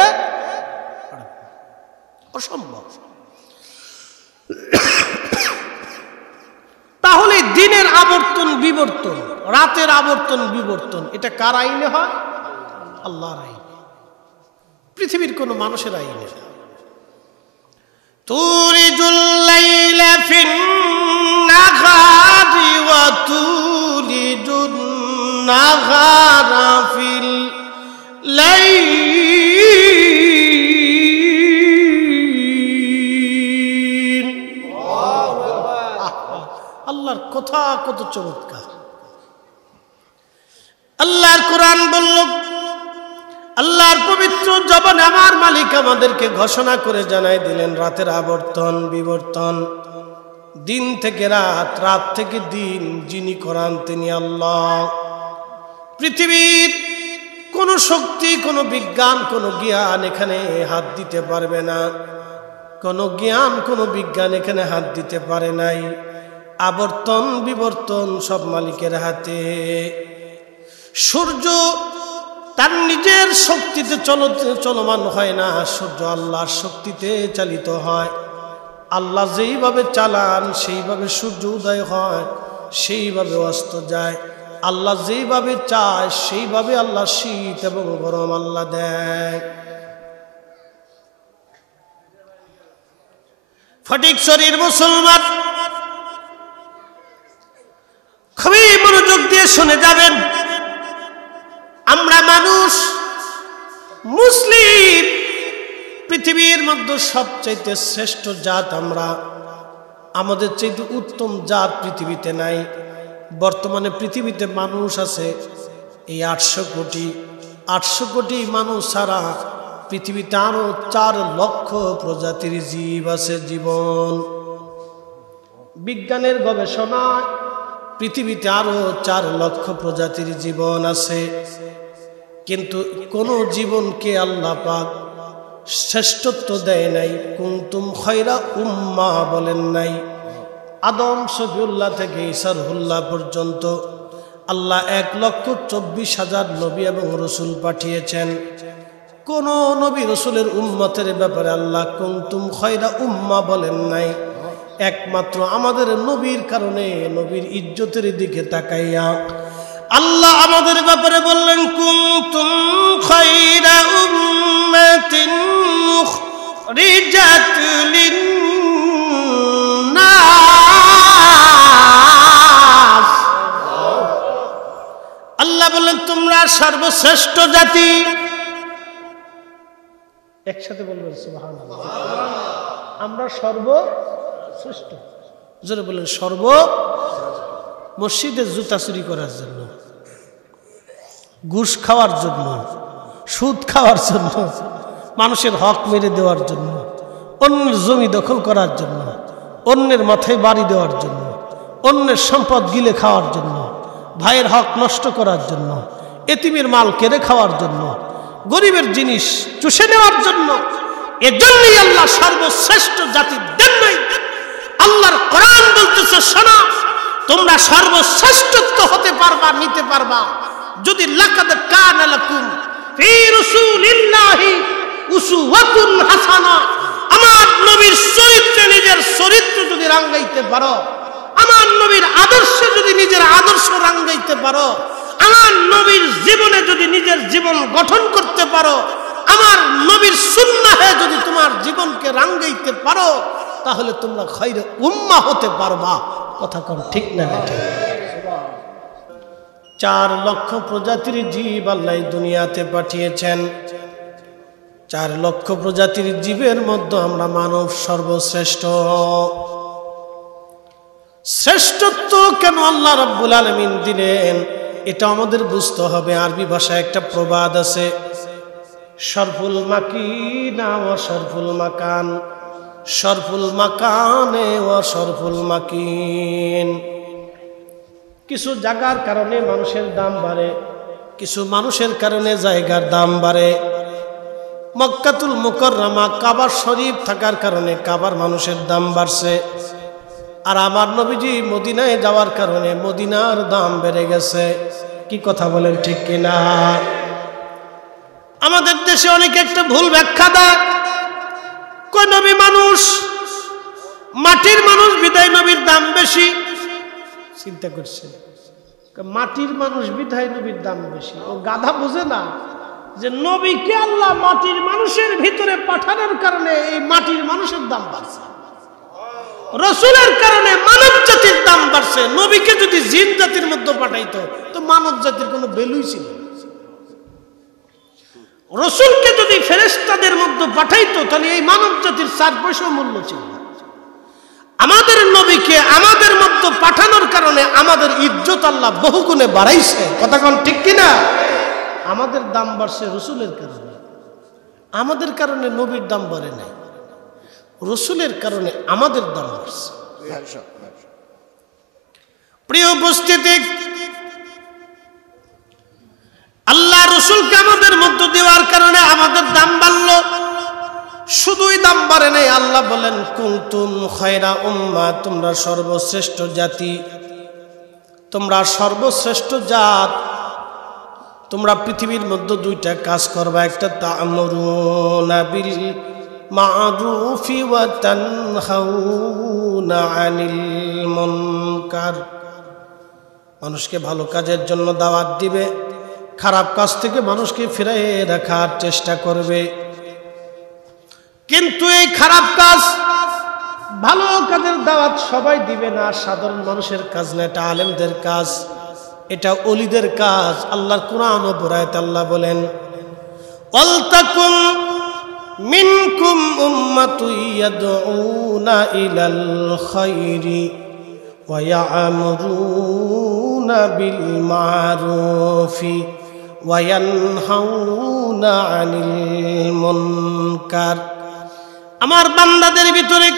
অসম্ভব। তাহলে দিনের আবর্তন বিবর্তন, রাতের আবর্তন বিবর্তন, এটা কার আইনে হয়? আল্লাহর আইনে, পৃথিবীর কোন মানুষের আইনে। তুলিজুল লাইলা ফিন নাহারি ওয়া তুলিজুন নাহারা ফিল লাইল। আল্লাহর কথা কত চমৎকার। আল্লাহর কোরআন বলল, আল্লাহর পবিত্র জবানে আমার মালিক আমাদেরকে ঘোষণা করে জানাই দিলেন রাতের আবর্তন বিবর্তন, দিন থেকে রাত, রাত থেকে দিন যিনি করান তিনি আল্লাহ। পৃথিবীর কোনো শক্তি, কোনো বিজ্ঞান, কোনো জ্ঞান এখানে হাত দিতে পারবে না। কোনো জ্ঞান, কোনো বিজ্ঞান এখানে হাত দিতে পারে নাই। আবর্তন বিবর্তন সব মালিকের হাতে। সূর্য তার নিজের শক্তিতে চলমান হয় না, সূর্য আল্লাহর শক্তিতে চালিত হয়। আল্লাহ যেইভাবে চালান সেইভাবে সূর্য উদয় হয়, সেইভাবে অস্ত যায়। আল্লাহ যেইভাবে চায় সেইভাবে আল্লাহ শীত এবং গরম আল্লাহ দেয়। ফটিকছড়ির মুসলমান খুবই মনোযোগ দিয়ে শুনে যাবেন। আমরা মানুষ, মুসলিম, পৃথিবীর মধ্যে সবচাইতে শ্রেষ্ঠ জাত আমরা। আমাদের চাইতে উত্তম জাত পৃথিবীতে নাই। বর্তমানে পৃথিবীতে মানুষ আছে এই 800 কোটি। 800 কোটি মানুষ ছাড়া পৃথিবীতে আরো 4 লক্ষ প্রজাতির জীব আছে। জীবন বিজ্ঞানের গবেষণায় পৃথিবীতে আরো 4 লক্ষ প্রজাতির জীবন আছে, কিন্তু কোন জীবনকে আল্লাহ পাক শ্রেষ্ঠত্ব দেয় নাই। কুনতুম খায়রা উম্মাহ বলেন নাই। আদম শফিউল্লাহ থেকে ঈসা রুহুল্লাহ পর্যন্ত আল্লাহ 1,24,000 নবী এবং রসুল পাঠিয়েছেন। কোন নবী রসুলের উম্মতের ব্যাপারে আল্লাহ কুনতুম খায়রা উম্মাহ বলেন নাই। একমাত্র আমাদের নবীর কারণে, নবীর ইজ্জতের দিকে তাকাইয়া আল্লাহ আমাদের ব্যাপারে বললেন কুনতুম খায়রা উম্মাতিন উখরিজাত লিন-নাস। আল্লাহ বললেন তোমরা সর্বশ্রেষ্ঠ জাতি। একসাথে বলবেন সুবহানাল্লাহ। আমরা সর্বশ্রেষ্ঠ। জোরে বলেন সর্ব। মসজিদে জুতা চুরি করার জন্য, ঘুষ খাওয়ার জন্য, সুদ খাওয়ার জন্য, মানুষের হক মেরে দেওয়ার জন্য, অন্যের জমি দখল করার জন্য, অন্যের মাথায় বাড়ি দেওয়ার জন্য, অন্যের সম্পদ গিলে খাওয়ার জন্য, ভাইয়ের হক নষ্ট করার জন্য, এতিমের মাল কেড়ে খাওয়ার জন্য, গরিবের জিনিস চুষে নেওয়ার জন্য, এজন্যই আল্লাহ সর্বশ্রেষ্ঠ জাতি দেন নাই। আল্লাহর কোরআন বলতেছে শোনো, তোমরা সর্বশ্রেষ্ঠত্ব হতে পারবা, নিতে পারবা যদি লাকাদ কানা লাকুম ফি রাসূলিল্লাহি উসওয়াতুন হাসানা, আমার নবীর চরিত্রে নিজের চরিত্র যদি রাঙ্গাইতে পারো, আমার নবীর আদর্শে যদি নিজের আদর্শ রাঙ্গাইতে পারো, আমার নবীর জীবনে যদি নিজের জীবন গঠন করতে পারো, আমার নবীর সুন্নাহে যদি তোমার জীবনকে রাঙ্গাইতে পারো, তাহলে তোমরা খায়রে উম্মাহ হতে পারবা। কথা কোন ঠিক না? 4 লক্ষ প্রজাতির জীব আল্লাহ দুনিয়াতে পাঠিয়েছেন। 4 লক্ষ প্রজাতির জীবের মধ্যে আমরা মানব সর্বশ্রেষ্ঠ। শ্রেষ্ঠত্ব কেন আল্লাহ রাব্বুল আলামিন দিলেন এটা আমাদের বুঝতে হবে। আরবি ভাষায় একটা প্রবাদ আছে, শরফুল মাকিনা ওয়া শরফুল মাকান, শরফুল মাকানে ওয়া শরফুল মাকিন। কিছু জায়গার কারণে মানুষের দাম বাড়ে, কিছু মানুষের কারণে জায়গার দাম বাড়ে। মক্কাতুল মুকাররমা কাবা শরীফ থাকার কারণে কাবার মানুষের দাম বাড়ছে, আর আমার নবীজি মদিনায় যাওয়ার কারণে মদিনার দাম বেড়ে গেছে। কি কথা বলেন ঠিক কিনা? আমাদের দেশে অনেকে একটা ভুল ব্যাখ্যা দেয়, কোন নবী মানুষ, মাটির মানুষ বিদায় নবীর দাম বেশি। চিন্তা করছে, মাটির মানুষ বিদায় নবীর দাম বেশি। ও গাধা বুঝে না যে নবীকে আল্লাহ মাটির মানুষের ভিতরে পাঠানোর কারণে এই মাটির মানুষের দাম বাড়ছে, রসুলের কারণে মানব জাতির দাম বাড়ছে। নবীকে যদি জিন জাতির মধ্যে পাঠাইতো তো মানব জাতির কোনো ভ্যালুই ছিল না। রসুলকে যদি ফেরেশতাদের মধ্যে পাঠাইতো তাহলে এই মানব জাতির 4 পয়সা মূল্য ছিল না। আমাদের নবীকে আমাদের মধ্যে পাঠানোর কারণে আমাদের ইজ্জত আল্লাহ বহুগুণে বাড়াইছে। কথা কোন ঠিক কিনা? আমাদের দাম বাড়ছে রসুলের কারণে, আমাদের কারণে নবীর দাম বাড়ে নাই, রসুলের কারণে আমাদের দাম বাড়ছে। প্রিয় উপস্থিতি, আল্লাহ রসুলকে দেওয়ার কারণে আমাদের দাম বাড়লো। শুধুই দাম বাড়ে নাই, আল্লাহ বলেন কুনতুম খায়রা উম্মাহ, তোমরা সর্বশ্রেষ্ঠ জাতি, তোমরা সর্বশ্রেষ্ঠ জাত। তোমরা পৃথিবীর মধ্যে দুইটা কাজ করবা, একটা তা'মুরুনা বিল মা'রুফি ওয়া তানহাউনা আনিল মুনকার। মানুষকে ভালো কাজের জন্য দাওয়াত দিবে, খারাপ কাজ থেকে মানুষকে ফিরিয়ে রাখার চেষ্টা করবে। কিন্তু এই খারাপ কাজ, ভালো কাজের দাওয়াত সবাই দিবে না, সাধারণ মানুষের কাজ না, এটা আলেমদের কাজ, এটা ওলিদের কাজ। আল্লাহর কোরআন ও আয়াতে আল্লাহ বলেন ওয়ালতাকুম মিনকুম উম্মাতুন ইয়াদউনা ইলাল খায়রি ওয়া ইয়া'মুরুনা বিল মা'রুফি ওয়া ইয়ানহাউনা আনিল মুনকার। আমার বান্দাদের ভিতরে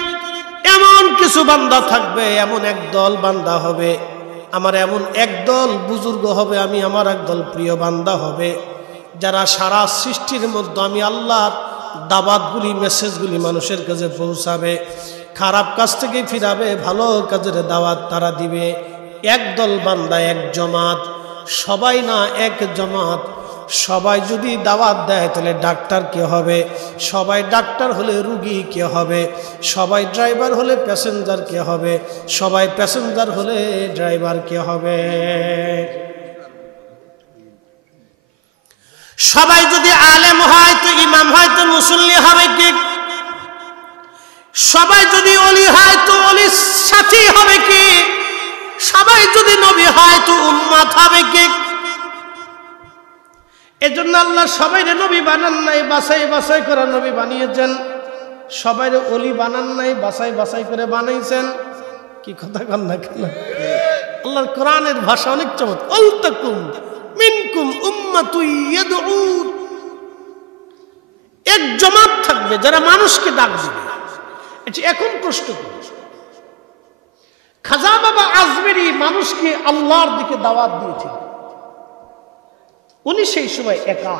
এমন কিছু বান্দা থাকবে, এমন একদল বান্দা হবে, আমার এমন একদল বুজুর্গ হবে, আমি আমার একদল প্রিয় বান্দা হবে, যারা সারা সৃষ্টির মধ্যে আমি আল্লাহর দাওয়াতগুলি, মেসেজগুলি মানুষের কাছে পৌঁছাবে, খারাপ কাজ থেকে ফিরাবে, ভালো কাজের দাওয়াত তারা দিবে। একদল বান্দা, এক জমাত, সবাই না, এক জমাত। সবাই যদি দাওয়াত দেয় তাহলে ডাক্তার কে হবে, সবাই ডাক্তার হলে রুগী কে হবে, সবাই ড্রাইভার হলে প্যাসেঞ্জার কে হবে, সবাই প্যাসেঞ্জার হলে ড্রাইভার কে হবে। সবাই যদি আলেম হয় তো ইমাম হয় তো মুসল্লি হবে কি? সবাই যদি ওলি হয় তো ওলির সাথী হবে কি? সবাই যদি নবী হয় তো উম্মত হবে কি? এজন্য আল্লাহ সবাইরে নবী বানান নাই, বাছাই বাছাই করে নবী বানিয়েছেন। সবাইরে ওলি বানান নাই, বাছাই বাছাই করে বানাইছেন। কি কথা কন না কেন? আল্লাহর কোরআনের ভাষা অনেক চমৎকার। ওয়ালতাকুম মিনকুম উম্মাতুন ইয়াদউন, এক জমাত থাকবে যারা মানুষকে ডাক দিবে। এখন প্রশ্ন করি, খাজা বাবা আজমেরি মানুষকে আল্লাহর দিকে দাওয়াত দিয়েছিলেন। উনি সেই সময় একা,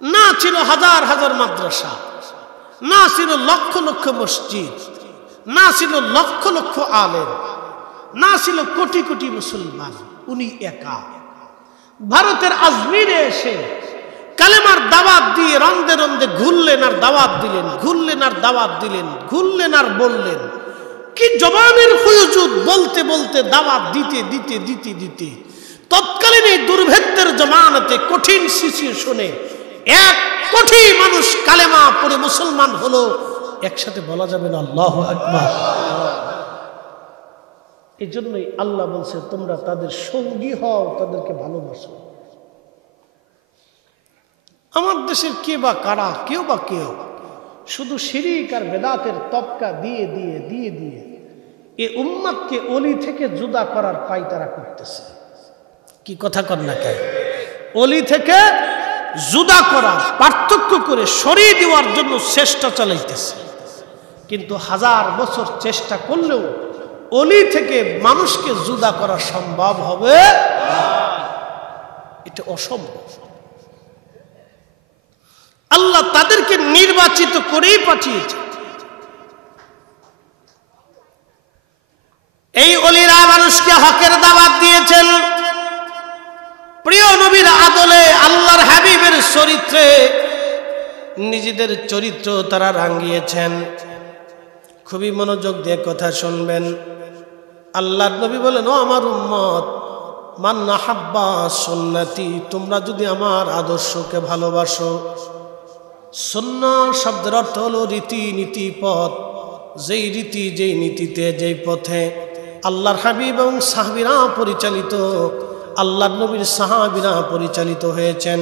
না ছিল হাজার হাজার মাদ্রাসা, না ছিল লক্ষ লক্ষ মসজিদ, না ছিল লক্ষ লক্ষ আলেম, না ছিল কোটি কোটি মুসলমান। উনি একা ভারতের আজমিরে এসে কালেমার দাওয়াত দিয়ে রন্দে রন্দে ঘুরলেন আর দাওয়াত দিলেন, ঘুরলেন আর দাওয়াত দিলেন, ঘুরলেন আর বললেন। কি জবানের ফয়জুদ! বলতে বলতে দাওয়াত দিতে দিতে দিতে দিতে তৎকালীন এই দুর্ভেদ্যের জমানাতে কঠিন সিচুয়েশনে 1 কোটি মানুষ কালেমা পড়ে মুসলমান হলো। একসাথে বলা যাবে না আল্লাহু আকবার? এই জন্যই আল্লাহ বলছে তোমরা তাদের সঙ্গী হও, তাদেরকে ভালোবাসো। আমার দেশের কে বা কারা, কেউ বা কেউ শুধু শিরিক আর বেদাতের তবকা দিয়ে দিয়ে দিয়ে দিয়ে এই উম্মতকে অলি থেকে জুদা করার পায়তারা করতেছে। কি কথা কর না কেন? অলি থেকে জুদা করা, পার্থক্য করে সরিয়ে দেওয়ার জন্য চেষ্টা চালাইতেছে। কিন্তু হাজার বছর চেষ্টা করলেও অলি থেকে মানুষকে জুদা করা সম্ভব হবে? এটা অসম্ভব। আল্লাহ তাদেরকে নির্বাচিত করেই পাঠিয়েছে। এই অলিরা মানুষকে হকের দাওয়াত দিয়েছেন। প্রিয় নবীর আদলে, আল্লাহর হাবিবের চরিত্রে নিজেদের চরিত্র তারা রাঙিয়েছেন। খুবই মনোযোগ দিয়ে কথা শুনবেন। আল্লাহর নবী বলেন, ও আমার উম্মত, মান আহাব্বা সুন্নতি, তোমরা যদি আমার আদর্শকে ভালোবাসো। সুন্নাহ শব্দের অর্থ হলো রীতি, নীতি, পথ। যেই রীতি, যেই নীতিতে, যেই পথে আল্লাহর হাবিব এবং সাহাবীরা পরিচালিত, আল্লাহর নবীর সাহাবীরা পরিচালিত হয়েছেন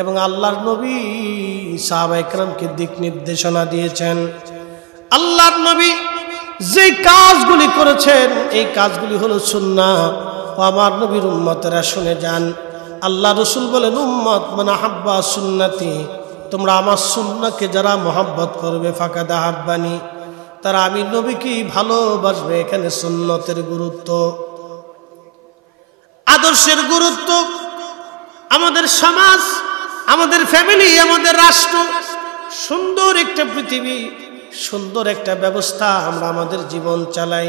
এবং আল্লাহর নবী সাহাবায়ে কেরামকে দিক নির্দেশনা দিয়েছেন। আল্লাহর নবী যে কাজগুলি করেছেন, এই কাজগুলি হলো সুন্নাহ। ও আমার নবীর উম্মতেরা শুনে যান। আল্লাহ রসুল বলেন, উম্মত মান আহাব্বা সুন্নতি, তোমরা আমার সুন্নাহকে যারা মহব্বত করবে, ফাকাদ আহাব্বানি, তারা আমি নবীকেই ভালোবাসবে। এখানে সুন্নতের গুরুত্ব, আদর্শের গুরুত্ব। আমাদের সমাজ আমাদের ফ্যামিলি, আমাদের রাষ্ট্র, সুন্দর একটা পৃথিবী, সুন্দর একটা ব্যবস্থা, আমরা আমাদের জীবন চালাই।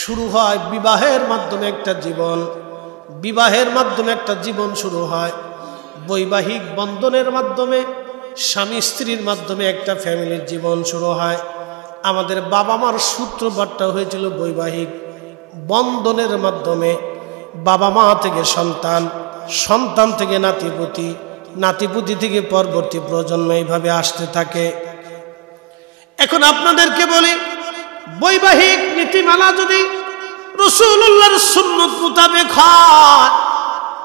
শুরু হয় বিবাহের মাধ্যমে একটা জীবন, বিবাহের মাধ্যমে একটা জীবন শুরু হয়, বৈবাহিক বন্ধনের মাধ্যমে স্বামী স্ত্রীর মাধ্যমে একটা ফ্যামিলির জীবন শুরু হয়। আমাদের বাবা মার সূত্রপাতটা হয়েছিল বৈবাহিক বন্ধনের মাধ্যমে। বাবা মা থেকে সন্তান, সন্তান থেকে নাতিপুতি, নাতিপুতি থেকে পরবর্তী প্রজন্ম, এইভাবে আসতে থাকে। এখন আপনাদেরকে বলি, বৈবাহিক নীতিমালা যদি রাসূলুল্লাহর সুন্নাত মোতাবেক হয়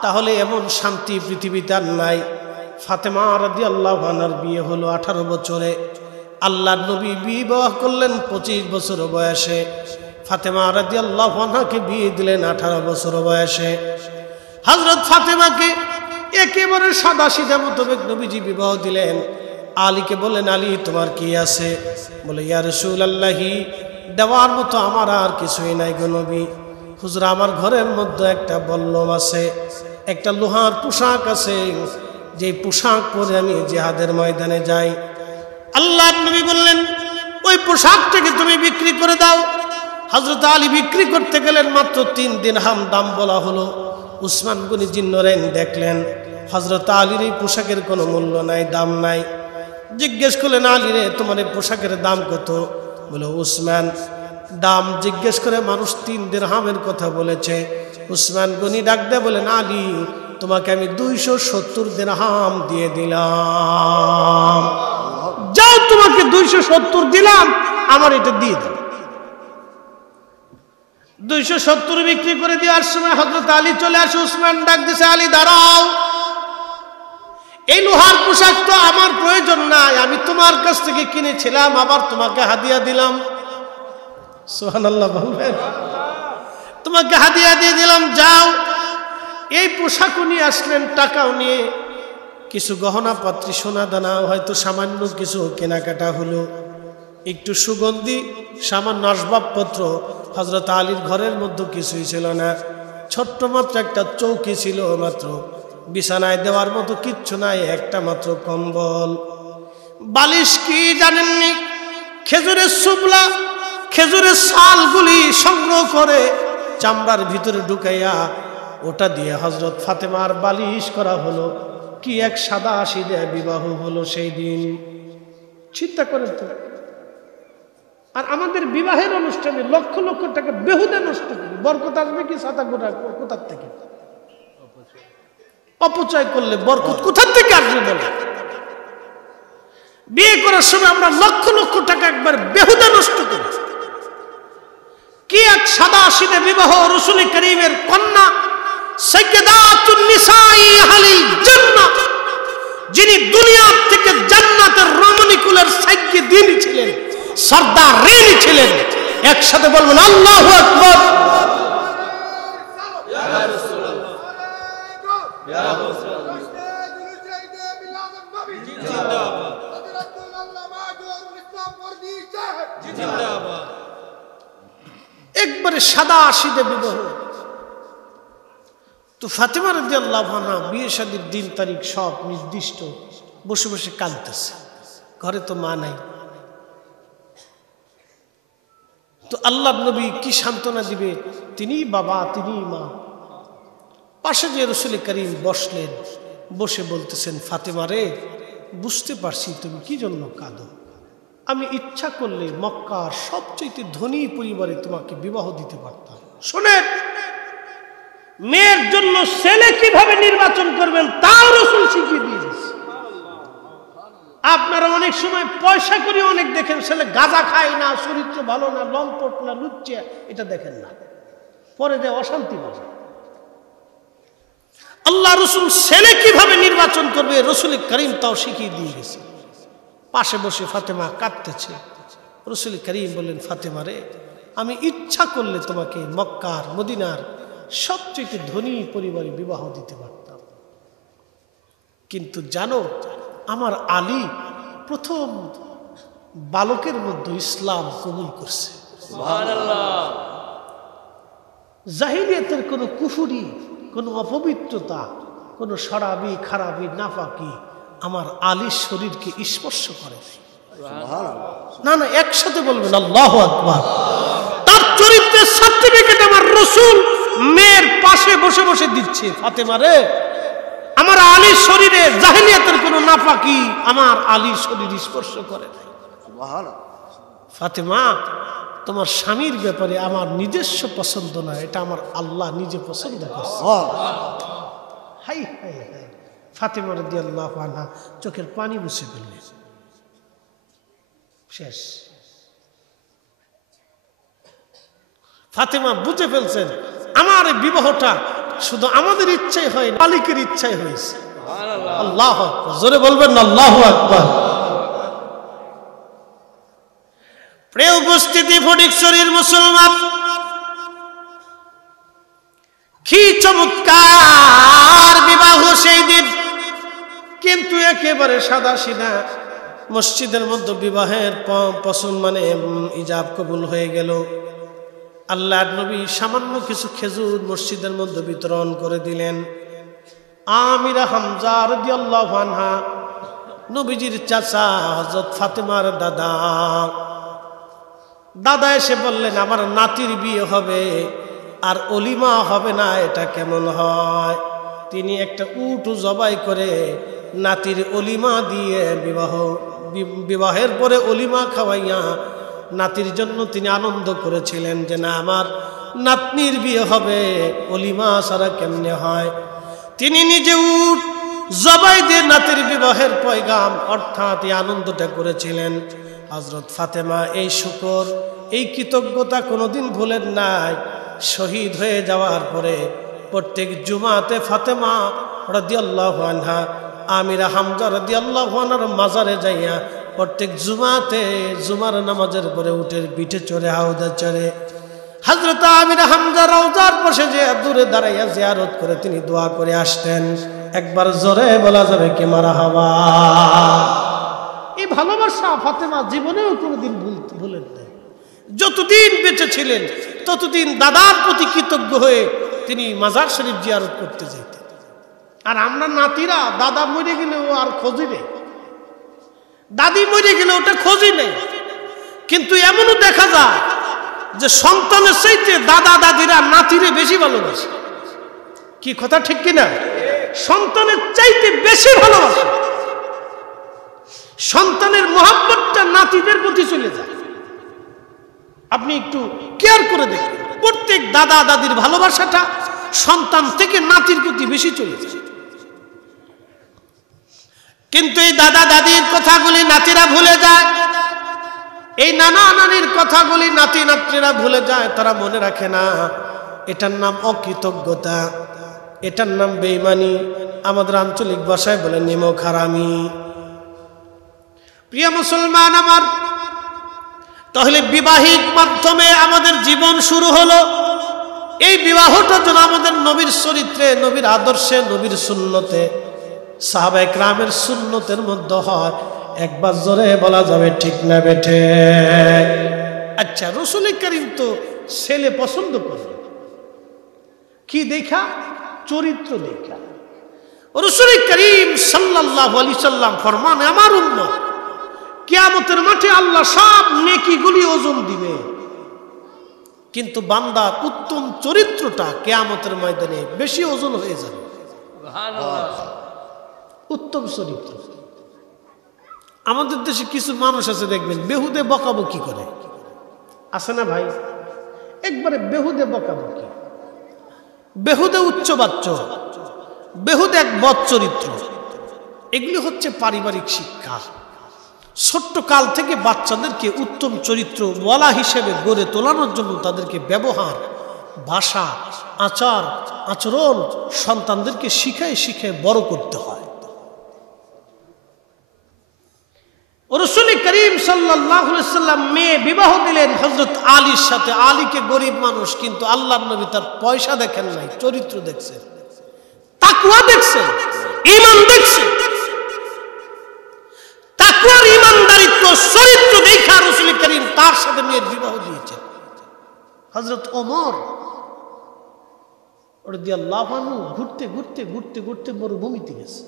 তাহলে এমন শান্তি পৃথিবীতে আর নাই। ফাতেমা রাদিয়াল্লাহু আনহার বিয়ে হলো 18 বছরে, আল্লাহর নবী বিবাহ করলেন 25 বছর বয়সে। ফাতেমা রাদিয়াল্লাহু আনহাকে বিয়ে দিলেন 18 বছর বয়সে। হযরত ফাতেমাকে একেবারে সাদা সিধা মোতাবেক নবীজি বিবাহ দিলেন। আলীকে বলেন, আলী তোমার কি আছে? বলে, ইয়া রাসূলুল্লাহি, দেওয়ার মতো আমার আর কিছুই নাই গো নবী। হুজুর, আমার ঘরের মধ্যে একটা বল্লম আছে, একটা লোহার পোশাক আছে, যে পোশাক পরে আমি জিহাদের ময়দানে যাই। আল্লাহর নবী বললেন, ওই পোশাকটাকে তুমি বিক্রি করে দাও। হযরত আলী বিক্রি করতে গেলেন, মাত্র 3 দিরহাম দাম বলা হলো। উসমান গনি জিন্নরাইন দেখলেন হযরত আলীর এই পোশাকের কোনো মূল্য নাই, দাম নাই। জিজ্ঞেস করলেন, আলী রে, তোমার এই পোশাকের দাম কত? বলে, উসমান দাম জিজ্ঞেস করে মানুষ 3 দিরহামের কথা বলেছে। উসমান গনি ডাক দেয় বলেন, আলী, তোমাকে আমি 270 দিরহাম দিয়ে দিলাম, যাও তোমাকে 270 দিলাম, আমার এটা দিয়ে দাও। 270 বিক্রি করে দেওয়ার সময় হযরত আলী চলে আসে। উসমান ডাক দিছে, আলী দাঁড়াও, এই লোহার পোশাক তো আমার প্রয়োজন নাই, আমি তোমার কাছ থেকে কিনেছিলাম, আবার তোমাকে হাদিয়া দিলাম। সুবহানাল্লাহ বলবেন, তোমাকে হাদিয়া দিয়ে দিলাম, যাও। এই পোশাকও নিয়ে আসলেন, টাকাও নিয়ে, কিছু গহনা পাত্রী, সোনা দানা, হয়তো সামান্য কিছু কেনাকাটা হলো, একটু সুগন্ধি, সামান্য আসবাবপত্র। হযরত আলীর ঘরের মধ্যে কিছুই ছিল না, ছোট্ট মাত্র একটা চৌকি ছিল, মাত্র বিছানায় দেওয়ার মতো কিচ্ছু নাই, একটা মাত্র কম্বল। বালিশ কি জানেননি? খেজুরের সুবলা, খেজুরের ছালগুলি সংগ্রহ করে চামড়ার ভিতরে ঢুকাইয়া ওটা দিয়ে হযরত ফাতেমার বালিশ করা হলো। কি এক সাদা সিধে বিবাহ হলো সেই দিন, চিন্তা করেন তো। আর আমাদের বিবাহের অনুষ্ঠানে লক্ষ লক্ষ টাকা বেহুদা নষ্ট করি, বরকত আসবে কি ছাতা গোটা কোথার থেকে? অপচয় করলে বরকত কোথার থেকে আসবে বলে? বিয়ে করার সময় আমরা লক্ষ লক্ষ টাকা একবার বেহুদা নষ্ট করি। কি এক সাদা সিধে বিবাহ! রাসূল করিমের কন্যা সাইয়্যিদাতুন নিসাই আহলিল জান্নাহ, যিনি দুনিয়ার থেকে জান্নাতের রমণীকুলের সাইয়্যিদিন ছিলেন, সর্দার রেনি ছিলেন। একসাথে বলবেন আল্লাহু আকবার। ইয়া রাসূলুল্লাহ, ইয়া রাসূলুল্লাহ, জিন্দাবাদ, জিন্দাবাদ। একবারে সাদা সিধে বিবাহ। তো ফাতেমা রাদিয়াল্লাহু আনহা বিয়ে শাদীর দিন তারিখ সব নির্দিষ্ট, বসে বসে কাঁদতেছে, ঘরে তো মা নাই। তো আল্লাহর নবী কি সান্ত্বনা দিবে? তিনিই বাবা, তিনিই মা। পাশে যে রাসূল করিম বসলেন, বসে বলতেছেন, ফাতেমা রে, বুঝতে পারছি তুমি কি জন্য কাঁদো। আমি ইচ্ছা করলে মক্কার সবচেয়ে ধনী পরিবারে তোমাকে বিবাহ দিতে পারতাম। শোনেন, মেয়ের জন্য ছেলে কিভাবে নির্বাচন করবেন তাও রাসূল শিখিয়ে দিয়েছে। আপনারা অনেক সময় পয়সা করে অনেক দেখেন, ছেলে গাঁজা খায় না, চরিত্র ভালো না, লম্পট না, লুচ্চা, এটা দেখেন না, পরে যে অশান্তি বাজে। আল্লাহ রাসূল ছেলে কিভাবে নির্বাচন করবে রাসূল করিম তাও শিখিয়ে দিয়ে গেছে। পাশে বসে ফাতেমা কাঁদতেছে। রাসূল করিম বললেন, ফাতেমা রে, আমি ইচ্ছা করলে তোমাকে মক্কার মদিনার সবচেয়ে ধনী পরিবারে বিবাহ দিতে পারতাম, কিন্তু জানো আমার আলী প্রথম বালকের মধ্যে ইসলাম কবুল করছে। সুবহানাল্লাহ। জাহিলিয়াতের কোনো কুফরি, কোনো অপবিত্রতা, কোনো শরাবি খারাপি নাফাকি আমার আলীর শরীরকে স্পর্শ করে না। না, একসাথে বলবেন আল্লাহু আকবার। তার চরিত্রের সার্টিফিকেট আমার রাসূল মেয়ের পাশে বসে বসে দিচ্ছে, ফাতেমা রে, আমার আলীর শরীরে জাহেলিয়াতের কোনো নাফাকি আমার আলীর শরীর স্পর্শ করে নাই। ফাতেমা, তোমার স্বামীর ব্যাপারে আমার নিজস্ব পছন্দ না, এটা আমার আল্লাহ নিজে পছন্দ করছে। High high high. ফাতেমা রাদিয়াল্লাহু আনহা চোখের পানি মুছে ফেললেন। শেষ। ফাতেমা বুঝে ফেলছেন আমার বিবাহটা শুধু আমাদের ইচ্ছাই হয়, মালিকের ইচ্ছাই হয়েছে। আল্লাহু আকবার, জোরে বলবেন না আল্লাহু আকবার। প্রিয় উপস্থিতি, ফটিকছড়ির মুসলমান, কি চমৎকার বিবাহ সেই দিন, কিন্তু একেবারে সাদা সিধা মসজিদের মধ্যে বিবাহের পছন্দ মানে ইজাব কবুল হয়ে গেল। আল্লাহর নবী সামান্য কিছু খেজুর মসজিদের মধ্যে বিতরণ করে দিলেন। আমিরা হামজা রাদিয়াল্লাহু আনহা, নবীজির চাচা হযরত ফাতেমার দাদা, দাদা এসে বললেন আমার নাতির বিয়ে হবে আর অলিমা হবে না, এটা কেমন হয়? তিনি একটা উট জবাই করে নাতির অলিমা দিয়ে বিবাহের পরে অলিমা খাওয়াইয়া নাতির জন্য তিনি আনন্দ করেছিলেন যে না, আমার নাতনির বিয়ে হবে, অলিমা ছাড়া কেমনে হয়। তিনি নিজে উট জবাই দিয়ে নাতির বিবাহের পয়গাম অর্থাৎ এই আনন্দটা করেছিলেন। হযরত ফাতেমা এই শুকর, এই কৃতজ্ঞতা কোনোদিন ভুলেন নাই। শহীদ হয়ে যাওয়ার পরে প্রত্যেক জুমাতে ফাতেমা রাদিয়াল্লাহু আনহা আমিরা হামজা রাদিয়াল্লাহু আনহার মাজারে যাইয়া প্রত্যেক জুমাতে জুমার নামাজের পরে উটের পিঠে চড়ে হাউদা চড়ে হযরত আমিরা হামজা রওজার পাশে যে দূরে দাঁড়াইয়া জিয়ারত করে তিনি দোয়া করে আসতেন। একবার জোরে বলা যাবে কি মারহাবা। এই ভালোবাসা ফাতেমা জীবনেও কোনোদিন ভুলেন না। যতদিন বেঁচে ছিলেন ততদিন দাদার প্রতি কৃতজ্ঞ হয়ে তিনি মাজার শরীফ জিয়ারত করতে যেতেন। আর আমরা নাতিরা দাদা মরে গেলে ও আর খোঁজি নেই, দাদি মরে গেলে ওটা খোঁজি নেই। কিন্তু এমনও দেখা যায় যে সন্তানের চাইতে দাদা দাদিরা নাতিরে বেশি ভালোবাসে। কি কথা ঠিক কিনা? সন্তানের চাইতে বেশি ভালোবাসে। সন্তানের মহব্বতটা নাতিদের প্রতি চলে যায়। আপনি একটু কেয়ার করে দেখুন, প্রত্যেক দাদা দাদির ভালোবাসাটা সন্তান থেকে নাতির প্রতি বেশি চলে যায়। কিন্তু এই দাদা দাদির কথাগুলি নাতিরা ভুলে যায়, এই নানা নানির কথাগুলি নাতি নাতনিরা ভুলে যায়, তারা মনে রাখে না। এটার নাম অকৃতজ্ঞতা, এটার নাম বেঈমানি, আমাদের আঞ্চলিক ভাষায় বলে নিমক হারামি। প্রিয় মুসলমান আমার, তাহলে বিবাহিক মাধ্যমে আমাদের জীবন শুরু হলো। এই বিবাহটা যেন আমাদের নবীর চরিত্রে, নবীর আদর্শে, নবীর সুন্নতে, সাহাবায়ে কেরামের সুন্নতের মধ্যে হয়। একবার জোরে বলা যাবে ঠিক না বেঠে? আচ্ছা, রাসূল করিম তো ছেলে পছন্দ করেন কি দেখা? চরিত্র দেখা। রাসূল করিম সাল্লাল্লাহু আলাইহি সাল্লাম ফরমান, আমার উম্মত কিয়ামতের মাঠে আল্লাহ সব নেকিগুলি ওজন দিবে, কিন্তু বান্দার উত্তম চরিত্রটা কিয়ামতের ময়দানে বেশি ওজন হয়ে যাবে। সুবহানাল্লাহ। উত্তম চরিত্র। আমাদের দেশে কিছু মানুষ আছে দেখবেন বেহুদে বকাবকি করে, আছে না ভাই? একবারে বেহুদে বকাবকি, বেহুদে উচ্চবাচ্য, বেহুদে এক বদ চরিত্র। এগুলি হচ্ছে পারিবারিক শিক্ষা। ছোট্ট কাল থেকে বাচ্চাদেরকে উত্তম চরিত্র ওয়ালা হিসেবে গড়ে তোলানোর জন্য তাদেরকে ব্যবহার, ভাষা, আচার আচরণ সন্তানদেরকে শিখায় শিখায় বড় করতে হয়। রাসূল করিম সাল্লাল্লাহু আলাইহি সাল্লাম মেয়ে বিবাহ দিলেন হযরত আলীর সাথে। আলীকে গরিব মানুষ, কিন্তু আল্লাহর নবী তার পয়সা দেখেন নাই, চরিত্র দেখছেন, তাকওয়া দেখছেন, ঈমান দেখছেন। তাকওয়ার ঈমানদারিত্ব চরিত্র দেখা রাসূল করিম তার সাথে মেয়ের বিবাহ দিয়েছেন। হযরত ওমর রাদিয়াল্লাহু আনহু ঘুরতে ঘুরতে ঘুরতে ঘুরতে মরুভূমিতে গেছে।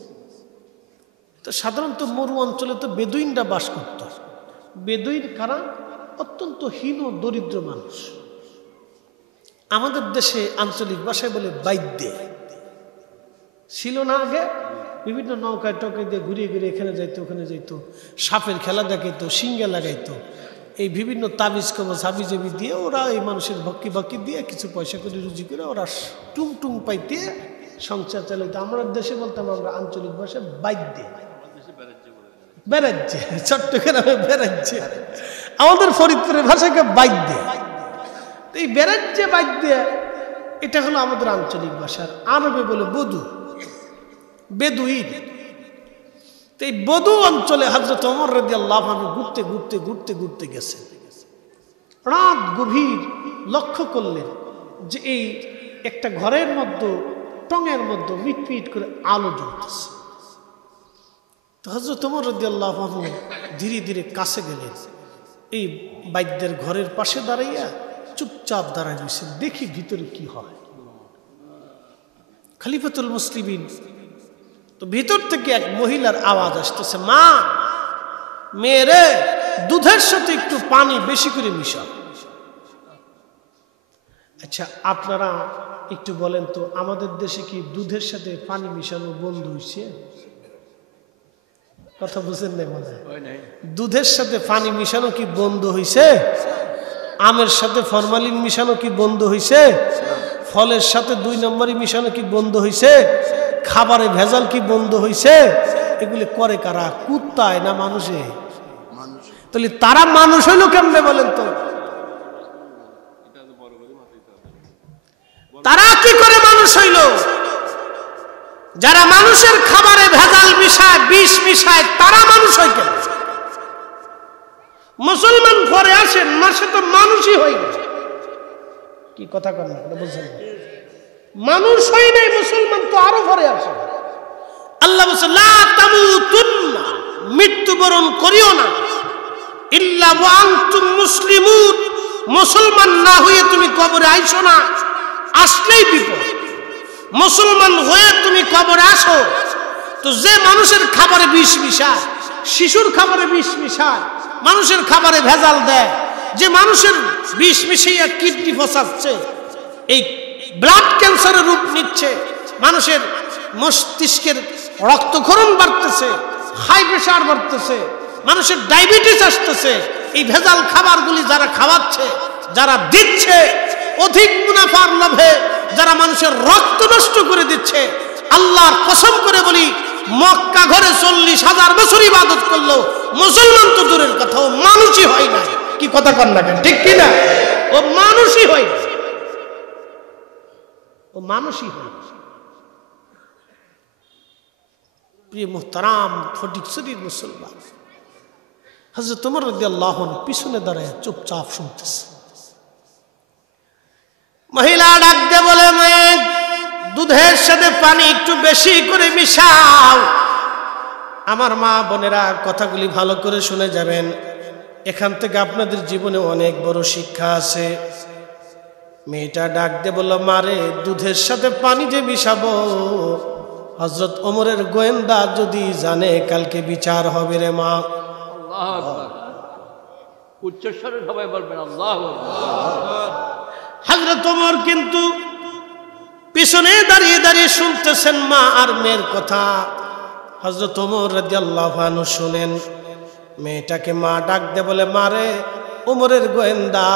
তো সাধারণত মরু অঞ্চলে তো বেদুইনরা বাস করত। বেদুইন কারা? অত্যন্ত হীন দরিদ্র মানুষ। আমাদের দেশে আঞ্চলিক ভাষায় বলে বাইদ্যে, ছিল না আগে? বিভিন্ন নৌকায় টকায় দিয়ে ঘুরিয়ে ঘুরিয়ে এখানে যাইতো ওখানে যাইতো, সাপের খেলা দেখাইতো, সিঙ্গে লাগাইতো, এই বিভিন্ন তাবিজ কবজ হাবিজাবি দিয়ে ওরা এই মানুষের ভক্তি ভক্তি দিয়ে কিছু পয়সা করে রুজি করে ওরা টুং টুং পাইতে সংসার চালাইতো। আমরা দেশে বলতাম আমরা আঞ্চলিক ভাষায় বাইদ্যে, বেরাজ্যে, চট্টগ্রামে বেরাজ্যে, আমাদের ফরিদপুরের ভাষাকে বাইদ্যে। এই বেরাজ্যে বাইদ্যে এটা হলো আমাদের আঞ্চলিক ভাষার। আরবে বলে বধু, বেদুইন। তো এই বধু অঞ্চলে হযরত ওমর রাদিয়াল্লাহু আনহু ঘুরতে ঘুরতে ঘুরতে ঘুরতে গেছে। রাত গভীর লক্ষ্য করলেন যে এই একটা ঘরের মধ্যে টঙের মধ্যে মিটমিট করে আলো জ্বলতেছে। তো হযরত ওমর রাদিয়াল্লাহু আনহু ধীরে ধীরে কাছে গেলেন, এই বাইদ্যের ঘরের পাশে দাঁড়াইয়া চুপচাপ দাঁড়ায় রয়েছেন, দেখি ভিতরে কি হয়। খলিফাতুল মুসলিমিন তো ভিতর থেকে এক মহিলার আওয়াজ আসতেছে, মা, মেয়েরে দুধের সাথে একটু পানি বেশি করে মিশাও। আচ্ছা, আপনারা একটু বলেন তো, আমাদের দেশে কি দুধের সাথে পানি মিশানো বন্ধ হয়েছে? কথা বুঝেন না মনে হয়? দুধের সাথে পানি মিশানো কি বন্ধ হয়েছে? আমের সাথে ফরমালিন মিশানো কি বন্ধ হয়েছে? ফলের সাথে 2 নম্বরই মিশানো কি বন্ধ হয়েছে? খাবারে ভেজাল কি বন্ধ হয়েছে? এগুলি করে কারা? কুত্তায় না মানুষে? তাহলে তারা মানুষ হইল কেমনে বলেন তো? তারা কি করে মানুষ হইল? যারা মানুষের খাবারে ভেজাল মিশায়, বিষ মিশায়, তারা মানুষ হয় কেন? মুসলমান পরে আসেন, মাসে তো মানুষই হয় না। কি কথা কন না বুঝছেন? মানুষ হয় নাই, মুসলমান তো আরো পরে আসে। আল্লাহ বলেছে, লা তামুতুন্না, মৃত্যুবরণ করিও না, ইল্লা ওয়া আনতুম মুসলিমুন, মুসলমান না হয়ে তুমি কবরে আইসো না, আসলেই বিপদ। মুসলমান হয়ে তুমি কবরে আসো তো যে মানুষের খাবারে বিষ মিশায়, শিশুর খাবারে বিষ মিশায়, মানুষের খাবারে ভেজাল দেয়, যে মানুষের বিষ মিশিয়ে কিডনি ফসাচ্ছে, এই ব্লাড ক্যান্সারের রূপ নিচ্ছে, মানুষের মস্তিষ্কের রক্তক্ষরণ বাড়তেছে, হাই প্রেশার বাড়তেছে, মানুষের ডায়াবেটিস আসতেছে, এই ভেজাল খাবারগুলি যারা খাওয়াচ্ছে, যারা দিচ্ছে, অধিক মুনাফার লোভে যারা মানুষের রক্ত নষ্ট করে দিচ্ছে, আল্লাহর কসম করে বলি, মক্কা ঘরে 40,000 বছর ইবাদত করলো মুসলমান তো দূরের কথা, ও মানুষই হয় না। কি কথা কন না কেন? ঠিক কিনা? ও মানুষই হয় না, ও মানুষই হয় না। প্রিয় মুহতারাম ফটিকছড়ির মুসলমান, হযরত ওমর রাদিয়াল্লাহু আনহু পিছনে দাঁড়ায় চুপচাপ শুনতেছে। মহিলা ডাক দিয়ে বলে, মেয়ে, দুধের সাথে পানি একটু বেশি করে মিশাও। আমার মা বোনেরা, কথাগুলি ভালো করে শুনে যাবেন, এখান থেকে আপনাদের জীবনে অনেক বড় শিক্ষা আছে। মেয়েটা ডাক দিয়ে বলল, মারে, দুধের সাথে পানি যে মিশাবো, হযরত ওমরের গোয়েন্দা যদি জানে, কালকে বিচার হবে রে মা। আল্লাহু আকবার। উচ্চস্বরে সবাই বলবেন আল্লাহু আকবার। হযরত ওমর কিন্তু পিছনে দাঁড়িয়ে দাঁড়িয়ে শুনতেছেন মা আর মেয়ের কথা। হযরত ওমর রাদিয়াল্লাহু আনহু শুনেন। মেয়েটাকে মা ডাক দিয়ে বলে, মারে, ওমরের গোয়েন্দা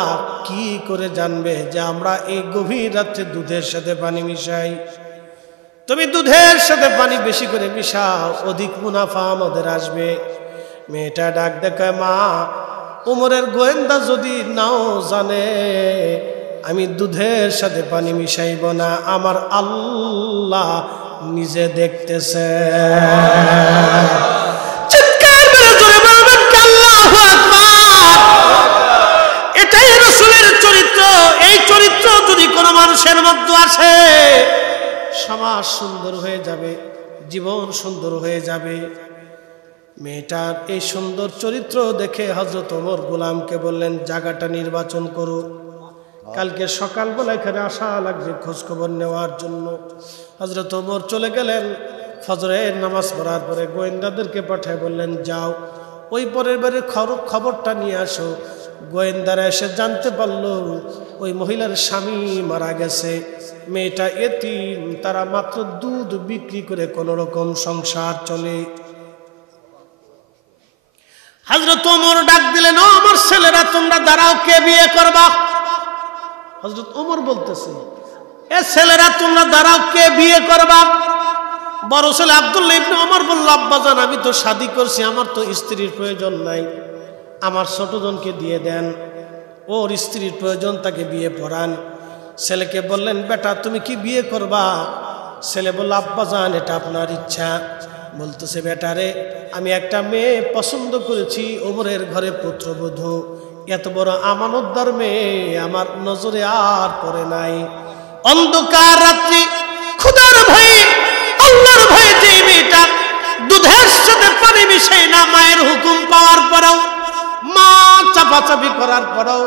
কি করে জানবে যে আমরা এই গভীর রাত্রে দুধের সাথে পানি মিশাই? তুমি দুধের সাথে পানি বেশি করে মিশাও, অধিক মুনাফা আমাদের আসবে। মেয়েটা ডাক দেখায়, মা, ওমরের গোয়েন্দা যদি নাও জানে, আমি দুধের সাথে পানি মিশাইব না, আমার আল্লাহ নিজে দেখতেছে। চিৎকার করে জোরে বলবেন আল্লাহু আকবার। এটাই রাসূলের চরিত্র। এই চরিত্র যদি কোনো মানুষের মধ্যে আসে, সমাজ সুন্দর হয়ে যাবে, জীবন সুন্দর হয়ে যাবে। মেয়েটার এই সুন্দর চরিত্র দেখে হযরত ওমর গোলামকে বললেন, জায়গাটা নির্বাচন করো। কালকে সকালবেলা এখানে আসা লাগবে খোঁজ খবর নেওয়ার জন্য। হযরত ওমর চলে গেলেন। ফজরের নামাজ পড়ার পরে গোয়েন্দাদেরকে পাঠায় বললেন, যাও ওই পরের বাড়ির খবরটা নিয়ে আসো। গোয়েন্দারা এসে জানতে পারলো ওই মহিলার স্বামী মারা গেছে, মেয়েটা এতিম, তারা মাত্র দুধ বিক্রি করে কোনো রকম সংসার চলে। হযরত ওমর ডাক দিলেন, ও আমার ছেলেরা তোমরা দাঁড়াও, কে বিয়ে করবা? হযরত ওমর বলতেছে, এ ছেলেরা তোমরা দাঁড়াও, কে বিয়ে করবা? বড় ছেলে আব্দুল্লাহ ইবনে ওমর বলল, আব্বাজান আমি তো শাদী করছি, আমার তো স্ত্রীর প্রয়োজন নাই, আমার ছোট জনকে দিয়ে দেন, ওর স্ত্রীর প্রয়োজন, তাকে বিয়ে পড়ান। ছেলেকে বললেন, বেটা তুমি কি বিয়ে করবা? ছেলে বলল, আব্বাজান এটা আপনার ইচ্ছা। বলতেছে, বেটারে আমি একটা মেয়ে পছন্দ করেছি, ওমরের ঘরে পুত্রবধূ, এত বড় আমানতদার মেয়ে আমার নজরে আর পড়ে নাই। অন্ধকার রাত্রি, ক্ষুধার ভয়ে, আল্লাহর ভয়ে যে মেয়েটা দুধের সাথে পানি মিশায় না, মায়ের হুকুম পাওয়ার পরেও, মা চাপাচাপি করার পরেও,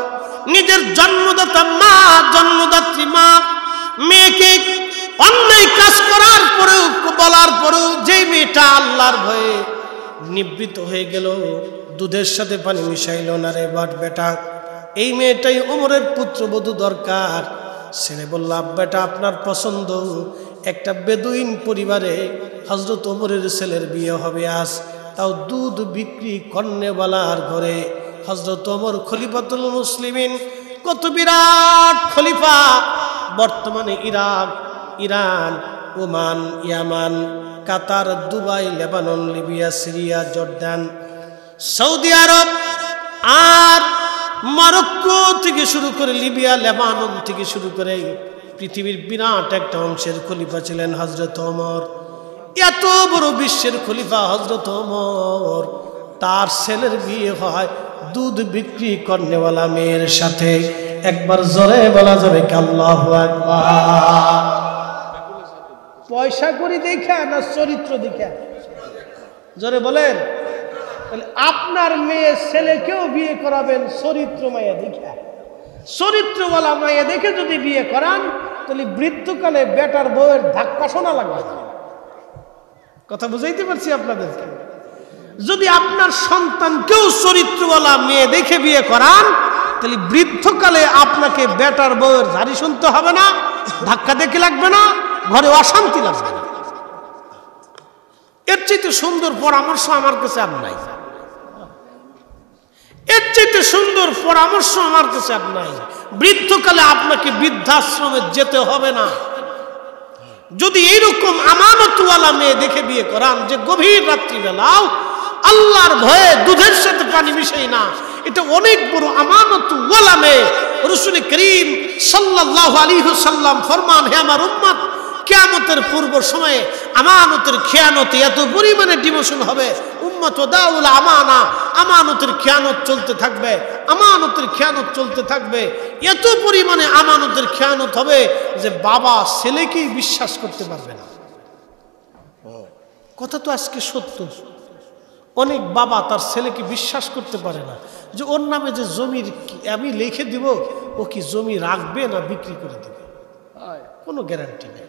নিজের জন্মদাতা মা, জন্মদাত্রী মা মেয়েকে অন্যায় কাজ করার পরেও, বলার পরেও যে মেয়েটা আল্লাহর ভয়ে নিবৃত হয়ে গেল, দুধের সাথে পানি মিশাইল না রে বাট বেটা, এই মেয়েটাই ওমরের পুত্রবধূ দরকার। ছেলে বলল, বেটা আপনার পছন্দ, একটা বেদুইন পরিবারে হযরত ওমরের ছেলের বিয়ে হবে আজ, তাও দুধ বিক্রি কর্নেওয়ালার ঘরে। হযরত ওমর খলিফাতুল মুসলিমিন, কত বিরাট খলিফা, বর্তমানে Iraq, Iran, Oman, Yemen, Qatar, Dubai, Lebanon, Libya, Syria, Jordan, Saudi Arabia আর মরক্কো থেকে শুরু করে লিবিয়া, লেবানন থেকে শুরু করে পৃথিবীর বিরাট একটা অংশের খলিফা ছিলেন হযরত ওমর। এত বড় বিশ্বের খলিফা হযরত ওমর, তার ছেলের বিয়ে হয় দুধ বিক্রি করনেওয়ালা মেয়ের সাথে। একবার জোরে বলা যাবে কি আল্লাহু আকবার? পয়সা করি দেখা না চরিত্র দেখা? জোরে বলেন। আপনার মেয়ে ছেলেকেও বিয়ে করাবেন চরিত্র মায়া দেখা, চরিত্রওয়ালা মায়া দেখে যদি বিয়ে করান, তাহলে মৃত্যুকালে বেটার বউয়ের ধাক্কা শোনা লাগবে। কথা বুঝাইতে পারছি আপনাদেরকে? যদি আপনার সন্তানকেও চরিত্রওয়ালা মেয়ে দেখে বিয়ে করান, তাহলে বৃদ্ধকালে আপনাকে বেটার বউয়ের ঝাড়ি শুনতে হবে না, ধাক্কা দেখে লাগবে না, ঘরে অশান্তি লাগবে না। এর চাইতে সুন্দর পরামর্শ আমার কাছে আর নাই, এর চাইতে সুন্দর পরামর্শ আমার কাছে আর নাই। বৃদ্ধকালে আপনাকে বৃদ্ধাশ্রমে যেতে হবে না। যদি এইরকম আমানতওয়ালা মেয়ে দেখে বিয়ে করান, যে গভীর রাত্রিবেলাও আল্লাহর ভয়ে দুধের সাথে পানি মিশাই না, এটা অনেক বড় আমানতওয়ালা মেয়ে। রাসূল করিম সাল্লাল্লাহু আলাইহি ওয়াসাল্লাম ফরমান, হে আমার উম্মত, কিয়ামতের পূর্ব সময়ে আমানতের খেয়ানতে এত পরিমাণে ডিমোশন হবে, উম্মত দাউল আমানা, আমানতের খেয়ানত চলতে থাকবে, আমানতের খেয়ানত চলতে থাকবে, এত পরিমাণে আমানতের খেয়ানত হবে যে বাবা ছেলেকেই বিশ্বাস করতে পারবে না। কথা তো আজকে সত্য। অনেক বাবা তার ছেলেকে বিশ্বাস করতে পারে না যে ওর নামে যে জমির আমি লিখে দিব, ও কি জমি রাখবে না বিক্রি করে দেবে, কোনো গ্যারান্টি নেই।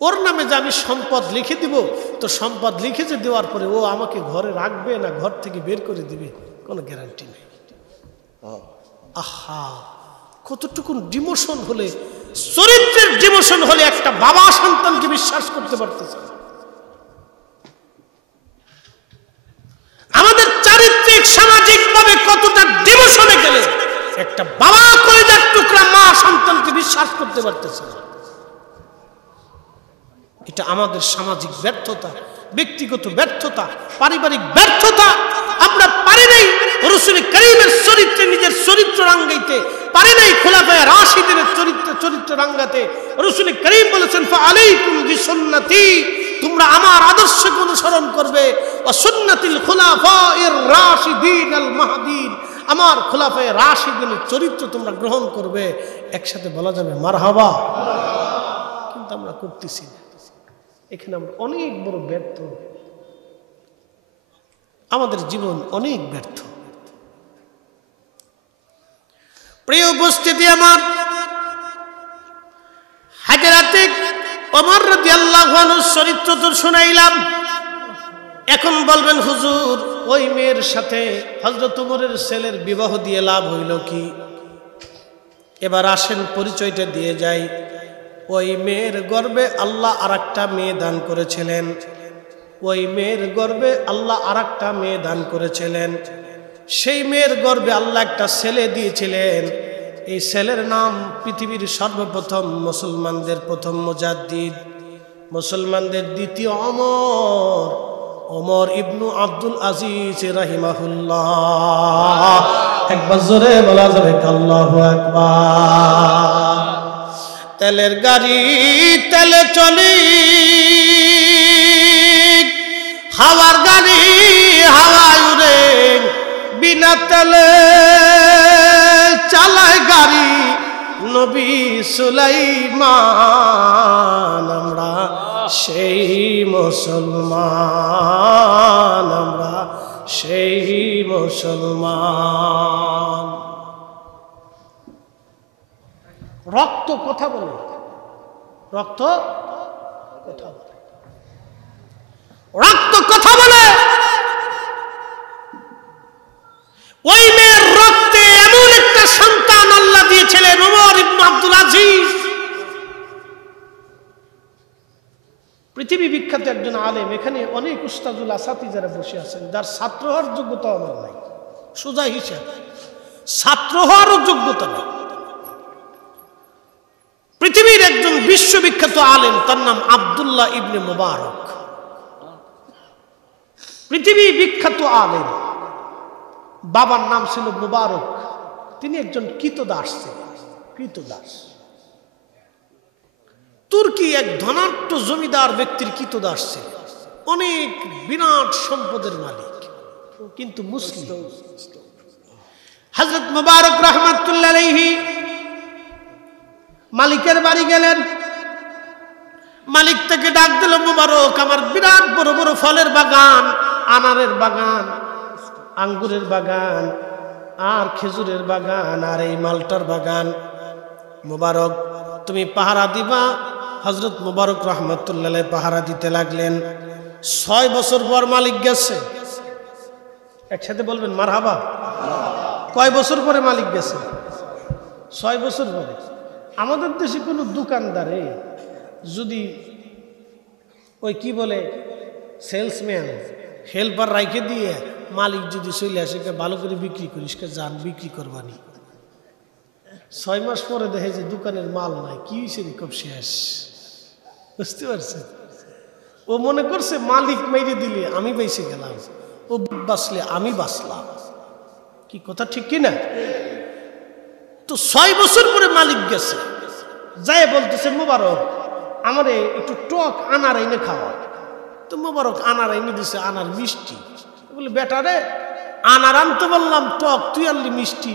ওর নামে যে আমি সম্পদ লিখে দিব, তো সম্পদ লিখে যে দেওয়ার পরে ও আমাকে ঘরে রাখবে না ঘর থেকে বের করে দিবে, কোনো গ্যারান্টি নেই। আহা, কতটুকু ডিমোশন হলে, চরিত্রের ডিমোশন হলে একটা বাবা সন্তানকে বিশ্বাস করতে পারতেছে। আমাদের চারিত্রিক সামাজিক ভাবে কতটা ডিমোশনে গেলে একটা বাবা কলিজার টুকরা মা সন্তানকে বিশ্বাস করতে পারতেছে না। এটা আমাদের সামাজিক ব্যর্থতা, ব্যক্তিগত ব্যর্থতা, পারিবারিক ব্যর্থতা। আমরা পারি নাই রাসূল করিমের চরিত্রে নিজের চরিত্র রাঙ্গাইতে, পারি নাই খোলাফায়ে রাশিদিনের চরিত্র রাঙ্গাতে। রাসূল করিম বলেছেন, ফাআলাইকুম বিসুন্নতি, তোমরা আমার আদর্শকে অনুসরণ করবে, ওয়া সুন্নাতিল খুলাফায়ের রাশিদিন আল মাহদিন, আমার খোলাফায়ে রাশিদিনের চরিত্র তোমরা গ্রহণ করবে। একসাথে বলা যাবে মারহাবা। কিন্তু আমরা করতেছি না। এখানে আমরা অনেক বড় ব্যর্থ, আমাদের জীবন অনেক ব্যর্থ। প্রিয় উপস্থিতি আমার, হাজরাতে ওমর রাদিয়াল্লাহু আনহুর চরিত্র তো শুনাইলাম। এখন বলবেন হুজুর, ওই মেয়ের সাথে হযরত ওমরের ছেলের বিবাহ দিয়ে লাভ হইল কি? এবার আসেন পরিচয়টা দিয়ে যাই। ওই মেয়ের গর্ভে আল্লাহ আরেকটা মেয়ে দান করেছিলেন। ওই মেয়ের গর্ভে আল্লাহ আরেকটা মেয়ে দান করেছিলেন। সেই মেয়ের গর্ভে আল্লাহ একটা ছেলে দিয়েছিলেন। এই ছেলের নাম পৃথিবীর সর্বপ্রথম মুসলমানদের প্রথম মুজাদ্দিদ, মুসলমানদের দ্বিতীয় ওমর, ওমর ইবনু আব্দুল আজিজ রাহিমাহুল্লাহ। একবার জোরে বলা যাবে আল্লাহু আকবার। তেলের গাড়ি তেলে চলি, হাওয়ার গাড়ি হাওয়ায় উড়ে, বিনা তেলে চালায় গাড়ি নবী সুলাইমান। আমরা সেই মুসলমান, আমরা সেই মুসলমান। রক্ত কথা বলে, রক্ত কথা বলে, রক্ত কথা বলে। ওই মেয়ের রক্তে এমন একটা সন্তান আল্লাহ দিয়েছিলেন, ওমর ইবনে আব্দুল আজিজ। পৃথিবী বিখ্যাত একজন আলেম। এখানে অনেক উস্তাদুল আসাতিজারা বসে আছেন, যার ছাত্র হওয়ার যোগ্যতা আমার নাই। সোজা হিসাব, ছাত্র হওয়ারও যোগ্যতা নেই। পৃথিবীর একজন বিশ্ববিখ্যাত আলেম, তার নাম আব্দুল্লাহ ইবনে মুবারক। পৃথিবী বিখ্যাত আলেম, বাবার নাম ছিল মুবারক। তিনি একজন কৃতদাস ছিলেন, কৃতদাস। তুর্কি এক ধনাঢ্য জমিদার ব্যক্তির কৃতদাস ছিলেন, অনেক বিরাট সম্পদের মালিক, কিন্তু মুসলিম। হযরত মুবারক রাহমাতুল্লাহ আলাইহি মালিকের বাড়ি গেলেন। মালিক থেকে ডাক দিল, মুবারক, আমার বিরাট বড় বড় ফলের বাগান, আনারের বাগান, আঙ্গুরের বাগান, আর খেজুরের বাগান, আর এই মালটার বাগান। মুবারক, তুমি পাহারা দিবা। হযরত মুবারক রাহমাতুল্লাহ আলাইহি পাহারা দিতে লাগলেন। 6 বছর পর মালিক গেছে। একসাথে বলবেন মারহাবা। কয় বছর পরে মালিক গেছে? 6 বছর পরে। আমাদের দেশে কোনো দোকানদারে যদি ওই কি বলে সেলসম্যান হেল্পার রাইখে দিয়ে মালিক যদি চলে আসে, ভালো করে বিক্রি করিস, যান বিক্রি করবানি, 6 মাস পরে দেখে যে দোকানের মাল নাই, কি হয়েছে খুব শেষ। বুঝতে পারছেন? ও মনে করছে মালিক মেরে দিলে আমি বেঁচে গেলাম, ও বাঁচলে আমি বাঁচলাম। কি কথা ঠিক কিনা? তো 6 বছর পরে মালিক গেছে, যাই বলতেছে, মুবারক, আমারে একটু টক আনার এনে খাওয়া। তো মুবারক আনার এনে দিছে, আনার মিষ্টি। বলে, বেটা রে, আনার আনতে বললাম, টক তুই আনলি মিষ্টি,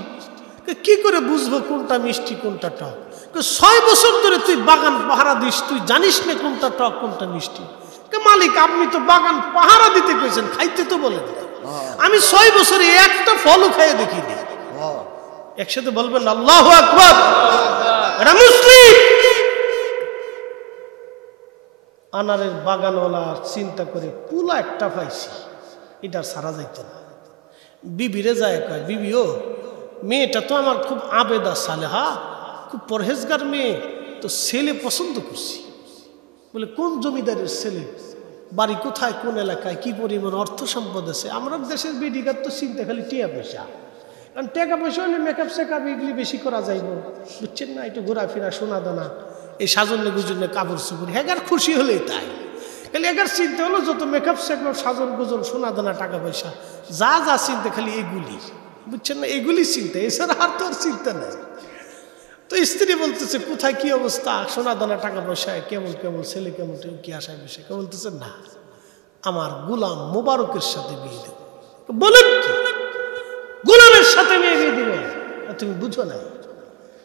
কি করে বুঝবো কোনটা মিষ্টি কোনটা টক? 6 বছর ধরে তুই বাগান পাহারা দিস, তুই জানিস না কোনটা টক কোনটা মিষ্টি? মালিক, আপনি তো বাগান পাহারা দিতে কইছেন, খাইতে তো বলেন না। আমি 6 বছরে একটা ফলও খাইয়ে দেখিনি। একসাথে বলবেন আল্লাহু আকবার। এটা মুসলিম। আনারের বাগানওয়ালা চিন্তা করে পুলা একটা পাইছি, এটা সারা যাইত না। বিবিরে যায় কয়, বিবিও, মেয়েটা তো আমার খুব আবেদা সালেহা, খুব পরহেজগার মেয়ে, তো ছেলে পছন্দ করছি। বলে, কোন জমিদারের ছেলে? বাড়ি কোথায়, কোন এলাকায়, কি পরিমাণ অর্থ সম্পদ আছে? আমরা দেশের বেডিগার তো চিন্তা খালি টিয়া পয়সা, কারণ টাকা পয়সা হলে মেকআপ সেকআপ এগুলি বেশি করা যাইব, বুঝছেন না? একটু ঘোরাফেরা, সোনা দানা, এই সাজন্য গুজনে কাপড় চুপড়, হেগার খুশি হলেই তাই। খালি এগার চিন্তা হলো যত মেকআপ সেকআপ, সাজন গুজন, সোনা দানা, টাকা পয়সা, যা যা চিন্তা খালি এগুলি, বুঝছেন না? এগুলি চিন্তা, এছাড়া আর তোর চিন্তা নেই। তো স্ত্রী বলতেছে, কোথায় কি অবস্থা, সোনা দানা, টাকা পয়সা, কেমন কেমন ছেলে, কেমন কি আশায় বিষয়? বলতেছে, না, আমার গোলাম মোবারকের সাথে বিয়ে দেব। বলেন কি, গোলামের সাথে মেয়ে বিয়ে দিবেন? তুমি বুঝো না,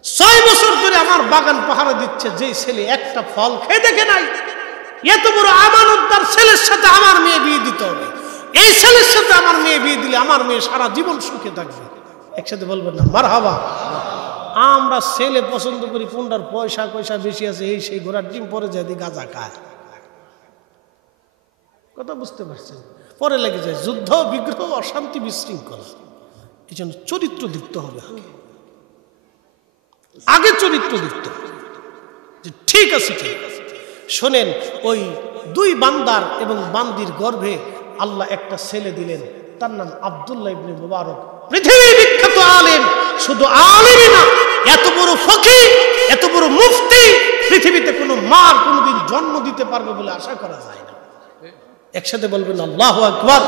6 বছর ধরে আমার বাগান পাহারা দিচ্ছে যে ছেলে একটা ফল খেয়ে দেখে নাই, এত বড় আমানতদার ছেলের সাথে আমার মেয়ে বিয়ে দিতে হবে। এই ছেলের সাথে আমার মেয়ে বিয়ে দিলে আমার মেয়ে সারা জীবন সুখে থাকবে। একসাথে বলবেন না মারহাবা। আমরা ছেলে পছন্দ করি কোনটার পয়সা পয়সা বেশি আছে, এই সেই ঘোড়ার ডিম, পরে যায় গাঁজা খায়। কথা বুঝতে পারছেন? পরে লেগে যায় যুদ্ধ বিগ্রহ অশান্তি বিশৃঙ্খলা। এই জন্য চরিত্র দেখতে হবে, আগে চরিত্র দেখতে হবে যে ঠিক আছে ঠিক আছে। শোনেন, ওই দুই বান্দার এবং বান্দির গর্ভে আল্লাহ একটা ছেলে দিলেন, তার নাম আব্দুল্লাহ ইবনে মুবারক। পৃথিবী বিখ্যাত আলেম, শুধু আলেমই না, এত বড় ফকিহ, এত বড় মুফতি পৃথিবীতে কোনো মার কোনোদিন জন্ম দিতে পারবে বলে আশা করা যায় না। একসাথে বলবেন আল্লাহু আকবার।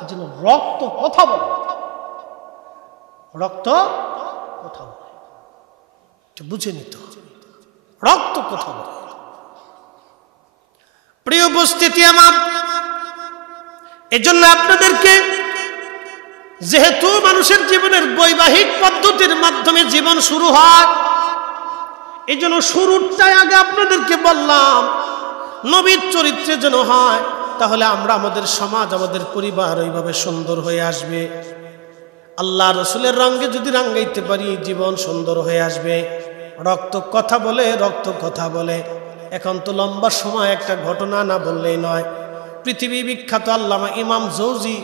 এই জন্য রক্ত কথা বলে, রক্ত কথা বলে, এটা বুঝে নিতে হবে, রক্ত কথা বলে। প্রিয় উপস্থিতি আমার, এজন্য আপনাদেরকে, যেহেতু মানুষের জীবনের বৈবাহিক পদ্ধতির মাধ্যমে জীবন শুরু হয়, এই জন্য শুরুটাই আগে আপনাদেরকে বললাম নবীর চরিত্রে যেন হয়, তাহলে আমরা আমাদের সমাজ, আমাদের পরিবার ওইভাবে সুন্দর হয়ে আসবে। আল্লাহ রসুলের রঙে যদি রাঙ্গাইতে পারি, জীবন সুন্দর হয়ে আসবে। রক্ত কথা বলে, রক্ত কথা বলে। এখন তো লম্বা সময় একটা ঘটনা না বললেই নয়। পৃথিবী বিখ্যাত আল্লামা ইমাম জৌজি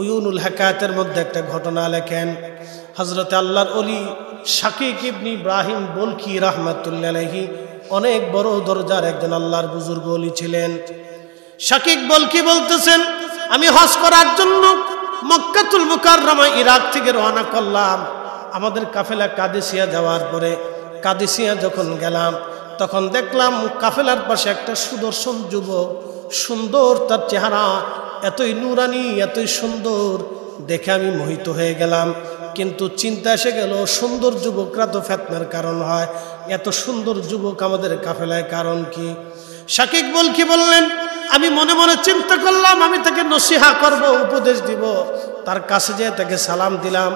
উয়ুনুল হাকায়াতের মধ্যে একটা ঘটনা লেখেন। হযরতে আল্লাহর ওলি শাকিক ইবনে ইব্রাহিম বলকি রাহমাতুল্লাহ আলাইহি অনেক বড় দরজার একজন আল্লাহর বুজুর্গ ওলি ছিলেন। শাকিক বলকি বলতেছেন, আমি হজ করার জন্য মক্কাতুল মুকাররমা ইরাক থেকে রওনা করলাম। আমাদের কাফেলা কাদেসিয়া যাওয়ার পরে কাদেসিয়া যখন গেলাম, তখন দেখলাম কাফেলার পাশে একটা সুদর্শন যুবক, সুন্দর তার চেহারা, এতই নুরানি, এতই সুন্দর, দেখে আমি মোহিত হয়ে গেলাম। কিন্তু চিন্তা এসে গেল, সুন্দর যুবকরা তো ফিতনার কারণ হয়, এত সুন্দর যুবক আমাদের কাফেলায় কারণ কি? শাকিক বলকি বললেন, আমি মনে মনে চিন্তা করলাম আমি তাকে নসিহা করব, উপদেশ দিব। তার কাছে যেয়ে তাকে সালাম দিলাম।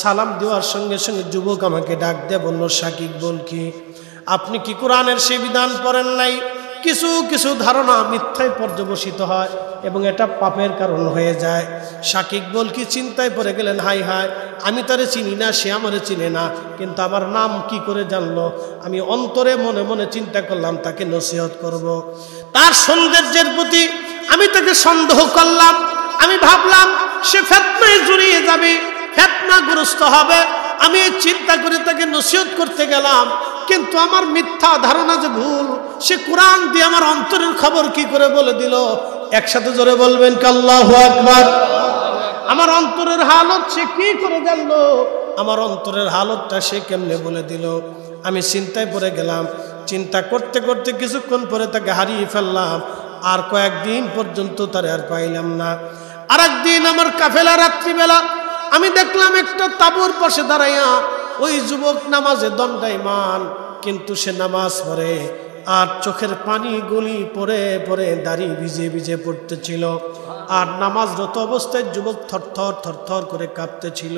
সালাম দেওয়ার সঙ্গে সঙ্গে যুবক আমাকে ডাক দিয়ে বলল, শাকিক বলকি, আপনি কি কোরআনের সেই বিধান পড়েন নাই? কিছু কিছু ধারণা মিথ্যায় পর্যবসিত হয় এবং এটা পাপের কারণ হয়ে যায়। শাকিক বলকি চিন্তায় পড়ে গেলেন, হাই হাই, আমি তারে চিনি না, সে আমারে চিনে না, কিন্তু আমার নাম কি করে জানলো? আমি অন্তরে মনে মনে চিন্তা করলাম তাকে নসিহত করব। তার সৌন্দর্যের প্রতি আমি তাকে সন্দেহ করলাম। আমি ভাবলাম সে ফিতনায় জড়িয়ে যাবে, ফিতনাগ্রস্ত হবে। আমি চিন্তা করে তাকে নসিহত করতে গেলাম, কিন্তু আমার মিথ্যা ধারণা যে ভুল, সে কোরআন দিয়ে আমার অন্তরের খবর কি করে বলে দিল। একসাথে জোরে বলবেন আল্লাহু আকবার। আমার অন্তরের হালত সে কি করে জানলো? আমার অন্তরের হালতটা সে কেমনে বলে দিল? আমি চিন্তায় পড়ে গেলাম। চিন্তা করতে করতে কিছুক্ষণ পরে তাকে হারিয়ে ফেললাম। আর কয়েকদিন পর্যন্ত তারে আর পাইলাম না। আর একদিন আমার কাফেলা রাত্রিবেলা আমি দেখলাম একটা তাঁবুর পাশে দাঁড়াইয়া ওই যুবক নামাজে দণ্ডায়মান, কিন্তু সে নামাজ পড়ে আর চোখের পানি গুলি পড়ে পড়ে দাড়ি ভিজে ভিজে পড়তেছিল। আর নামাজরত অবস্থায় যুবক থরথর থরথর করে কাঁপতেছিল।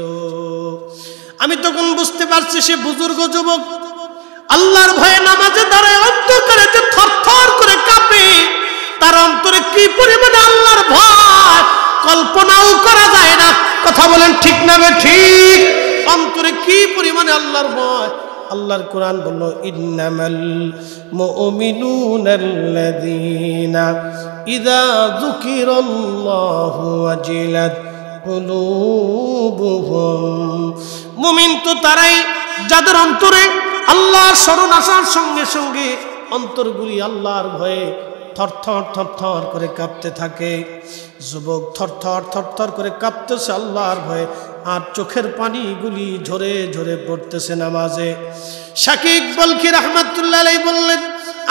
আমি তখন বুঝতে পারছি সে বুজুর্গ যুবক আল্লাহর ভয়ে নামাজে দাঁড়ায় অন্তরে যে থরথর করে কাঁপে, তার অন্তরে কি পরিমাণে আল্লাহর ভয় কল্পনাও করা যায় না। কথা বলেন ঠিক না ঠিক? অন্তরে কি পরিমাণে আল্লাহর ভয়। আল্লাহর কোরআন বলল, ইন্নামাল মুমিনুনাল্লাযীনা ইযা যুকিরাল্লাহু ওয়াজিলাত কুলুবুহুম। মুমিন তো তারাই যাদের অন্তরে আল্লাহর স্মরণ আসার সঙ্গে সঙ্গে অন্তরগুলি আল্লাহর ভয়ে থরথর থরথর করে কাঁপতে থাকে। যুবক থরথর থরথর করে কাঁপতেছে আল্লাহর ভয়ে, আর চোখের পানিগুলি ঝরে ঝরে পড়তেছে নামাজে। শাকিক বলকি রাহমাতুল্লাহ আলাইহি বললেন,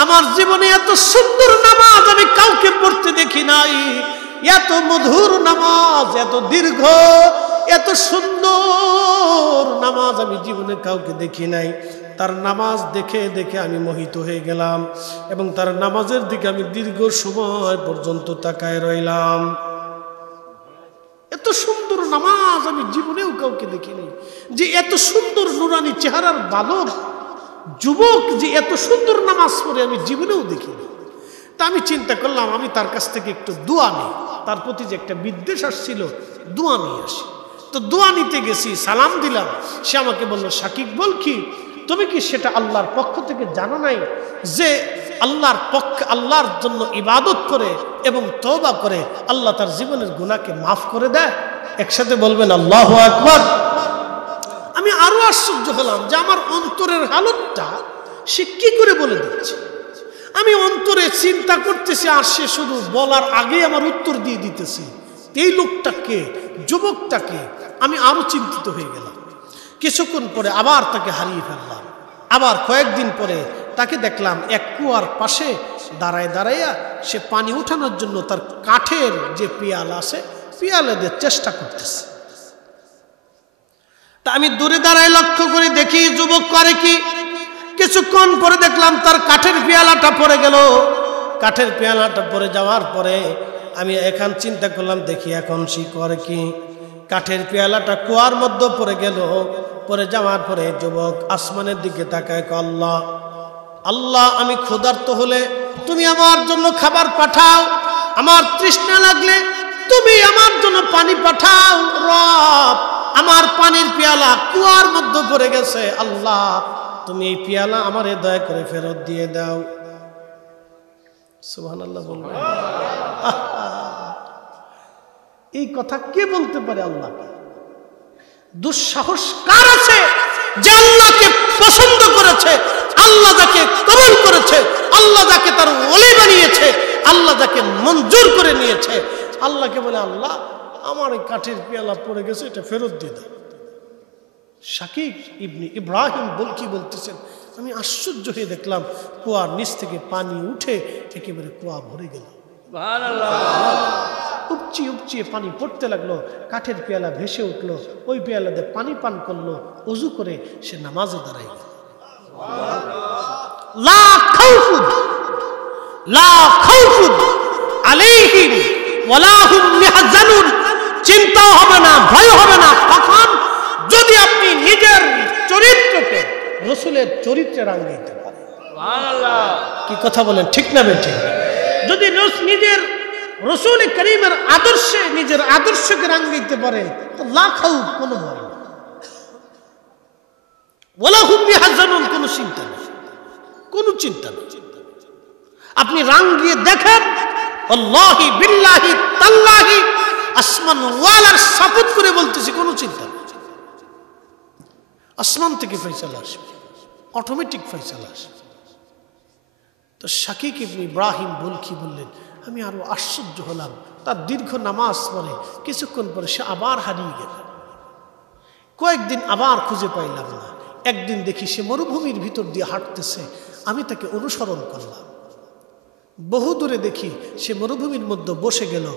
আমার জীবনে এত সুন্দর নামাজ আমি কাউকে পড়তে দেখি নাই। এত মধুর নামাজ, এত দীর্ঘ, এত সুন্দর নামাজ আমি জীবনে কাউকে দেখি নাই। তার নামাজ দেখে দেখে আমি মোহিত হয়ে গেলাম এবং তার নামাজের দিকে আমি দীর্ঘ সময় পর্যন্ত তাকায় রইলাম। এত সুন্দর নামাজ আমি জীবনেও কাউকে দেখিনি। যে এত সুন্দর নুরানি চেহারার বালক যুবক যে এত সুন্দর নামাজ পড়ে আমি জীবনেও দেখিনি। তা আমি চিন্তা করলাম আমি তার কাছ থেকে একটু দোয়া নিই, তার প্রতি যে একটা বিদ্বেষ আসছিল দোয়া নিয়ে আসি। তো দোয়া নিতে গেছি, সালাম দিলাম। সে আমাকে বললো, শাকিব বল কি, তুমি কি সেটা আল্লাহর পক্ষ থেকে জানো নাই যে আল্লাহর পক্ষে আল্লাহর জন্য ইবাদত করে এবং তওবা করে আল্লাহ তার জীবনের গুনাহকে মাফ করে দেয়? একসাথে বলবেন আল্লাহু আকবার। আমি আরো আশ্চর্য হলাম যে আমার অন্তরের হালতটা সে কি করে বলে দিচ্ছে। আমি অন্তরে চিন্তা করতেছি আর সে শুধু বলার আগেই আমার উত্তর দিয়ে দিতেছে। এই লোকটাকে, যুবকটাকে আমি আরো চিন্তিত হয়ে গেলাম। কিছুক্ষণ পরে আবার তাকে হারিয়ে ফেললাম। আবার কয়েকদিন পরে তাকে দেখলাম এক কুয়ার পাশে দাঁড়ায় দাঁড়াইয়া সে পানি উঠানোর জন্য তার কাঠের যে পিয়ালা আছে পিয়ালা দিয়ে চেষ্টা করতেছে। তা আমি দূরে দাঁড়ায় লক্ষ্য করে দেখি যুবক করে কি। কিছুক্ষণ পরে দেখলাম তার কাঠের পেয়ালাটা পড়ে গেল। কাঠের পেয়ালাটা পড়ে যাওয়ার পরে আমি এখন চিন্তা করলাম, দেখি এখন সে করে কি। কাঠের পেয়ালাটা কুয়ার মধ্যে পড়ে গেল। পড়ে যাওয়ার পরে যুবক আসমানের দিকে তাকায়, আল্লাহ আল্লাহ, আমি ক্ষুধার্ত হলে তুমি আমার জন্য খাবার পাঠাও, আমার তৃষ্ণা লাগলে তুমি আমার জন্য পানি পাঠাও। রব, আমার পানির পেয়ালা কুয়ার মধ্যে পড়ে গেছে, আল্লাহ তুমি এই পেয়ালা আমারে দয়া করে ফেরত দিয়ে দাও। সুবহানাল্লাহ বলবেন। এই কথা কে বলতে পারে আল্লাহকে? দুঃসাহস কার আছে যে আল্লাহকে পছন্দ করেছে, আল্লাহ যাকে কবুল করেছে, আল্লাহ যাকে তার ওলি বানিয়েছে, আল্লাহ যাকে মঞ্জুর করে নিয়েছে, আল্লাহকে বলে আল্লাহ আমার এই কাঠের পেয়ালা পড়ে গেছে, এটা ফেরত দিয়ে দাও। শাকিব ইবনে ইব্রাহিম বলকি বলতেছেন, আমি আশ্চর্য হয়ে দেখলাম কুয়ার নিচ থেকে পানি উঠে একেবারে কুয়া ভরে গেল। উপচিয়ে উপচিয়ে পানি পড়তে লাগলো, কাঠের পেয়ালা ভেসে উঠলো। ওই পেয়ালাতে পানি পান করলো, ওযু করে সে নামাজে দাঁড়াই গেল। লা খাউফুন লা খাউফুন আলাইহিম ওয়ালা হুম ইয়াহজানুন। চিন্তাও হবে না, ভয় হবে না। কখন? যদি আপনি নিজের চরিত্রকে রাসূলের চরিত্রে রাঙাইতে পারেন। সুবহানাল্লাহ। কি কথা বলেন, ঠিক না বেঠিক? যদি নিজের রাসূল করিমের আদর্শে নিজের আদর্শকে রাঙাইতে পারেন তো লা খাউফ, কোনো ভয় নেই, ওয়ালা হুম ইয়াহজানুন, কোনো চিন্তা নেই, কোনো চিন্তা নেই। আপনি রাঙিয়ে দেখেন, আল্লাহি বিল্লাহি তাল্লাহি, আসমান ওয়ালার শপথ করে বলতেছি, কোনো চিন্তা নেই। আসমান থেকে ফয়সালা আসবে, অটোমেটিক ফয়সালা আসবে। তো শাকিব ইবনে ইব্রাহিম বলকি বললেন, আমি আরো আশ্চর্য হলাম। তার দীর্ঘ নামাজ পড়ে কিছুক্ষণ পরে সে আবার হারিয়ে গেল। কয়েকদিন আবার খুঁজে পাইলাম না। একদিন দেখি সে মরুভূমির ভিতর দিয়ে হাঁটতেছে, আমি তাকে অনুসরণ করলাম। বহু দূরে দেখি সে মরুভূমির মধ্যে বসে গেল।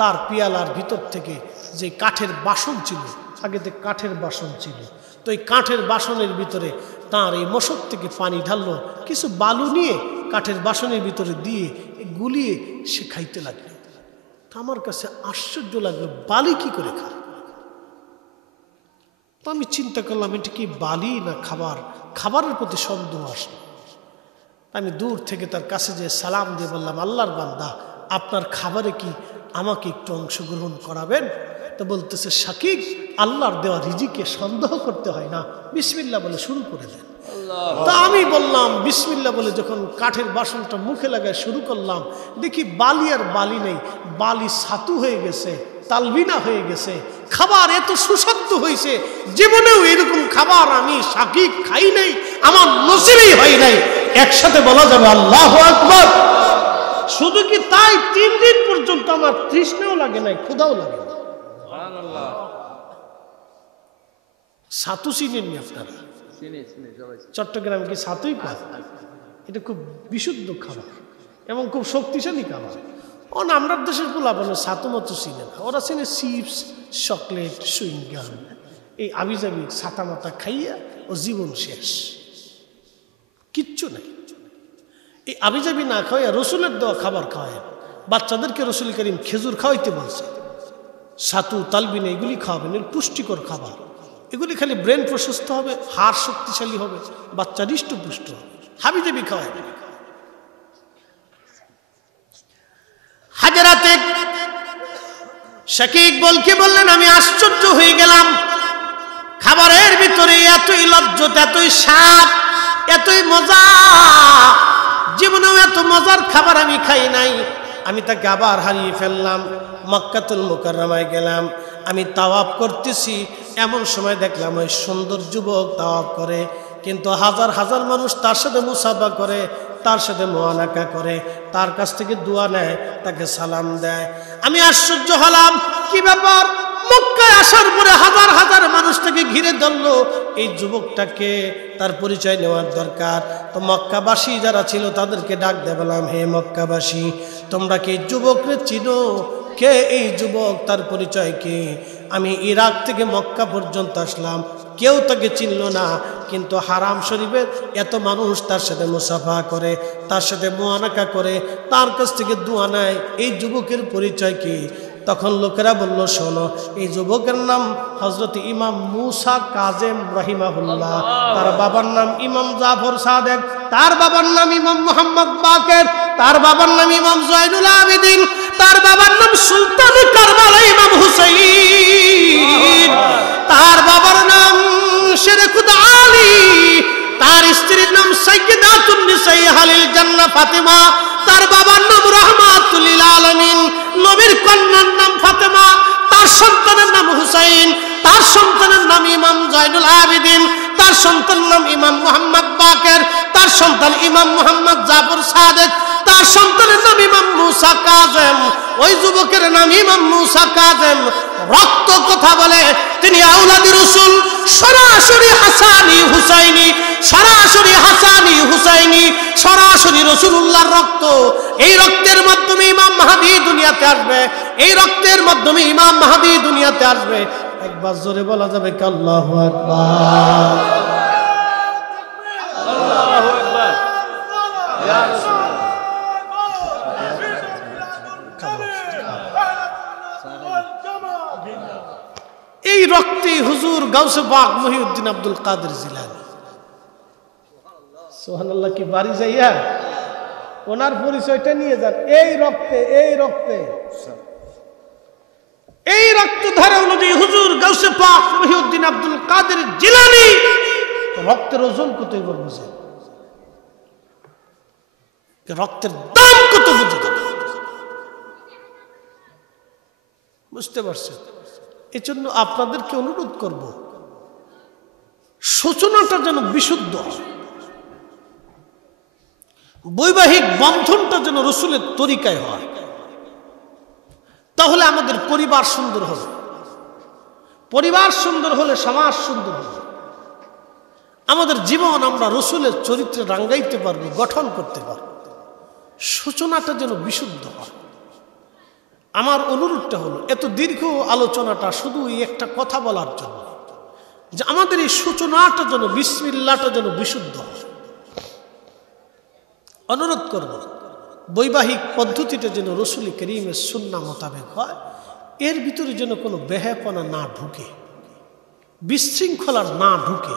তার পিয়ালার ভিতর থেকে যে কাঠের বাসন ছিল, আগে তো কাঠের বাসন ছিল, তো এই কাঠের বাসনের ভিতরে তার এই মশক থেকে পানি ঢাললো, কিছু বালু নিয়ে কাঠের বাসনের ভিতরে দিয়ে গুলিয়ে সে খাইতে লাগলো। আমার কাছে আশ্চর্য লাগলো, বালি কি করে খায়? তো আমি চিন্তা করলাম এটা কি বালি না খাবার? খাবারের প্রতি সন্দেহ আসলো। আমি দূর থেকে তার কাছে যে সালাম দিয়ে বললাম, আল্লাহর বান্দা, আপনার খাবারে কি আমাকে একটু অংশগ্রহণ করাবেন? তো বলতেছে, শাকিব, আল্লাহর দেওয়া রিজিকে সন্দেহ করতে হয় না, বিসমিল্লাহ বলে শুরু করে দেন। তা আমি বললাম বিসমিল্লাহ বলে যখন কাঠের বাসনটা মুখে লাগায় শুরু করলাম, দেখি বালি আর বালি নেই, বালি ছাতু হয়ে গেছে, তালবিনা হয়ে গেছে। খাবার এত সুস্বাদু হয়েছে, জীবনেও এরকম খাবার আমি শাকিব খাই নাই, আমার নসিবেই হয় নাই। একসাথে বলা যাবে আল্লাহু আকবার। শুধু কি তাই, 3 দিন পর্যন্ত আমার তৃষ্ণাও লাগে নাই, ক্ষুধাও লাগে না। ছাতু চিনেননি আপনারা? চট্টগ্রামে কি ছাতুই পায়? এটা খুব বিশুদ্ধ খাবার এবং খুব শক্তিশালী খাবার। আমরা দেশের পোলাপান ছাতু মতো চিনে না, ওরা চিনে চিপস, চকলেট, সুইংগাম, এই আবিজাবি ছাতা মাথা খাইয়া ও জীবন শেষ, কিচ্ছু নেই। এই আবিজাবি না খাওয়াইয়া রসুলের দেওয়া খাবার খাওয়ায়। বাচ্চাদেরকে রসুল করিম খেজুর খাওয়াইতে বলছে, ছাতু, তালবিন এগুলি খাওয়াবেন, এর পুষ্টিকর খাবার। এগুলি খালি ব্রেন প্রশস্ত হবে, হাড় শক্তিশালী হবে, বাচ্চা হৃষ্টপুষ্ট হবে। হাবিজাবি খাওয়াবেন। হাজরাতে শাকিক বলকে বললেন, আমি আশ্চর্য হয়ে গেলাম, খাবারের ভিতরে এতই লজ্জত, এতই স্বাদ, এতই মজা, জীবনেও এত মজার খাবার আমি খাই নাই। আমি তাকে আবার হারিয়ে ফেললাম। মক্কাতুল মুকাররমায় গেলাম, আমি তাওয়াফ করতেছি, এমন সময় দেখলাম ওই সুন্দর যুবক তাওয়াফ করে, কিন্তু হাজার হাজার মানুষ তার সাথে মুসাফা করে, তার সাথে মুআনাকা করে, তার কাছ থেকে দোয়া নেয়, তাকে সালাম দেয়। আমি আশ্চর্য হলাম, কি ব্যাপার? মক্কায় আসার পরে হাজার হাজার মানুষ তাকে ঘিরে ধরলো, এই যুবকটাকে, তার পরিচয় নেওয়ার দরকার। তো মক্কাবাসী যারা ছিল তাদেরকে ডাক দিয়ে বললাম, হে মক্কাবাসী, তোমরা কি যুবককে চিনো? কে এই যুবক? তার পরিচয় কি? আমি ইরাক থেকে মক্কা পর্যন্ত আসলাম, কেউ তাকে চিনল না, কিন্তু হারাম শরীফের এত মানুষ তার সাথে মুসাফা করে, তার সাথে মুআনাকা করে, তার কাছ থেকে দোয়া নেয়, এই যুবকের পরিচয় কি? তখন লোকেরা বলল, শোনো, এই যুবকের নাম হযরত ইমাম মুসা কাজেম রাহিমাহুল্লাহ, তার বাবার নাম ইমাম জাফর সাদেক, তার বাবার নাম ইমাম মুহাম্মদ বাকের, তার বাবার নাম ইমাম জয়নুল আবেদিন, তার বাবার নাম সুলতান কারবালা ইমাম হুসাইন, তার বাবার নাম শেরে খুদা আলী, তার স্ত্রীর নাম সাইয়্যিদাতুন নিসাই আহলিল জান্নাহ ফাতেমা, তার বাবার নাম রাহমাতুল লিল আলামিন, নবীর কন্যার নাম ফাতেমা, তার সন্তানের নাম হুসাইন, তার সন্তানের নাম ইমাম জয়নুল আবেদিন, তার সন্তানের নাম ইমাম মুহাম্মদ বাকের, তার সন্তান ইমাম মুহাম্মদ জাফর সাদেক, তার সন্তানের নাম ইমাম মুসা কাজেম। ওই যুবকের নাম ইমাম মুসা কাজেম। রক্ত কথা বলে, তিনি আওলাদি রাসূল, সরাসরি হাসানি হুসাইনি, সরাসরি হাসানি হুসাইনি, সরাসরি রাসূলুল্লাহর রক্ত। এই রক্তের মাধ্যমে ইমাম মাহদী দুনিয়াতে আসবে, এই রক্তের মাধ্যমে ইমাম মাহদী দুনিয়াতে আসবে। একবার জোরে বলা যাবে কি আল্লাহু আকবার? আল্লাহু আকবার। ইয়া রাসূল। এই রক্তে হুজুর গাউসে পাক মহিউদ্দিন আব্দুল কাদের জিলানী, সুবহানাল্লাহ, কি বাড়ি যাইয়া ওনার পরিচয়টা নিয়ে যান। এই রক্তে, এই রক্তে, এই রক্ত ধারা অনুযায়ী হুজুর গাউসে পাক মহিউদ্দিন আব্দুল কাদের জিলানী, রক্তের ওজন কতই বল বুঝে, রক্তের দাম কত বুঝে, বুঝতে পারছেন? এই জন্য আপনাদেরকে অনুরোধ করব, সূচনাটা যেন বিশুদ্ধ, বৈবাহিক বন্ধনটা যেন রসুলের তরিকায় হয়, তাহলে আমাদের পরিবার সুন্দর হবে। পরিবার সুন্দর হলে সমাজ সুন্দর হবে। আমাদের জীবন আমরা রসুলের চরিত্রে রাঙ্গাইতে পারবো, গঠন করতে পারবো। সূচনাটা যেন বিশুদ্ধ হয়। আমার অনুরোধটা হলো, এত দীর্ঘ আলোচনাটা শুধু এই একটা কথা বলার জন্য, যে আমাদের এই সূচনাটা যেন, বিসমিল্লাহটা যেন বিশুদ্ধ হয়। অনুরোধ করব, বৈবাহিক পদ্ধতিটা যেন রসুল করিমের সুন্নাহ মোতাবেক হয়, এর ভিতরে যেন কোনো বেহায়াপনা না ঢুকে, বিশৃঙ্খলা না ঢুকে।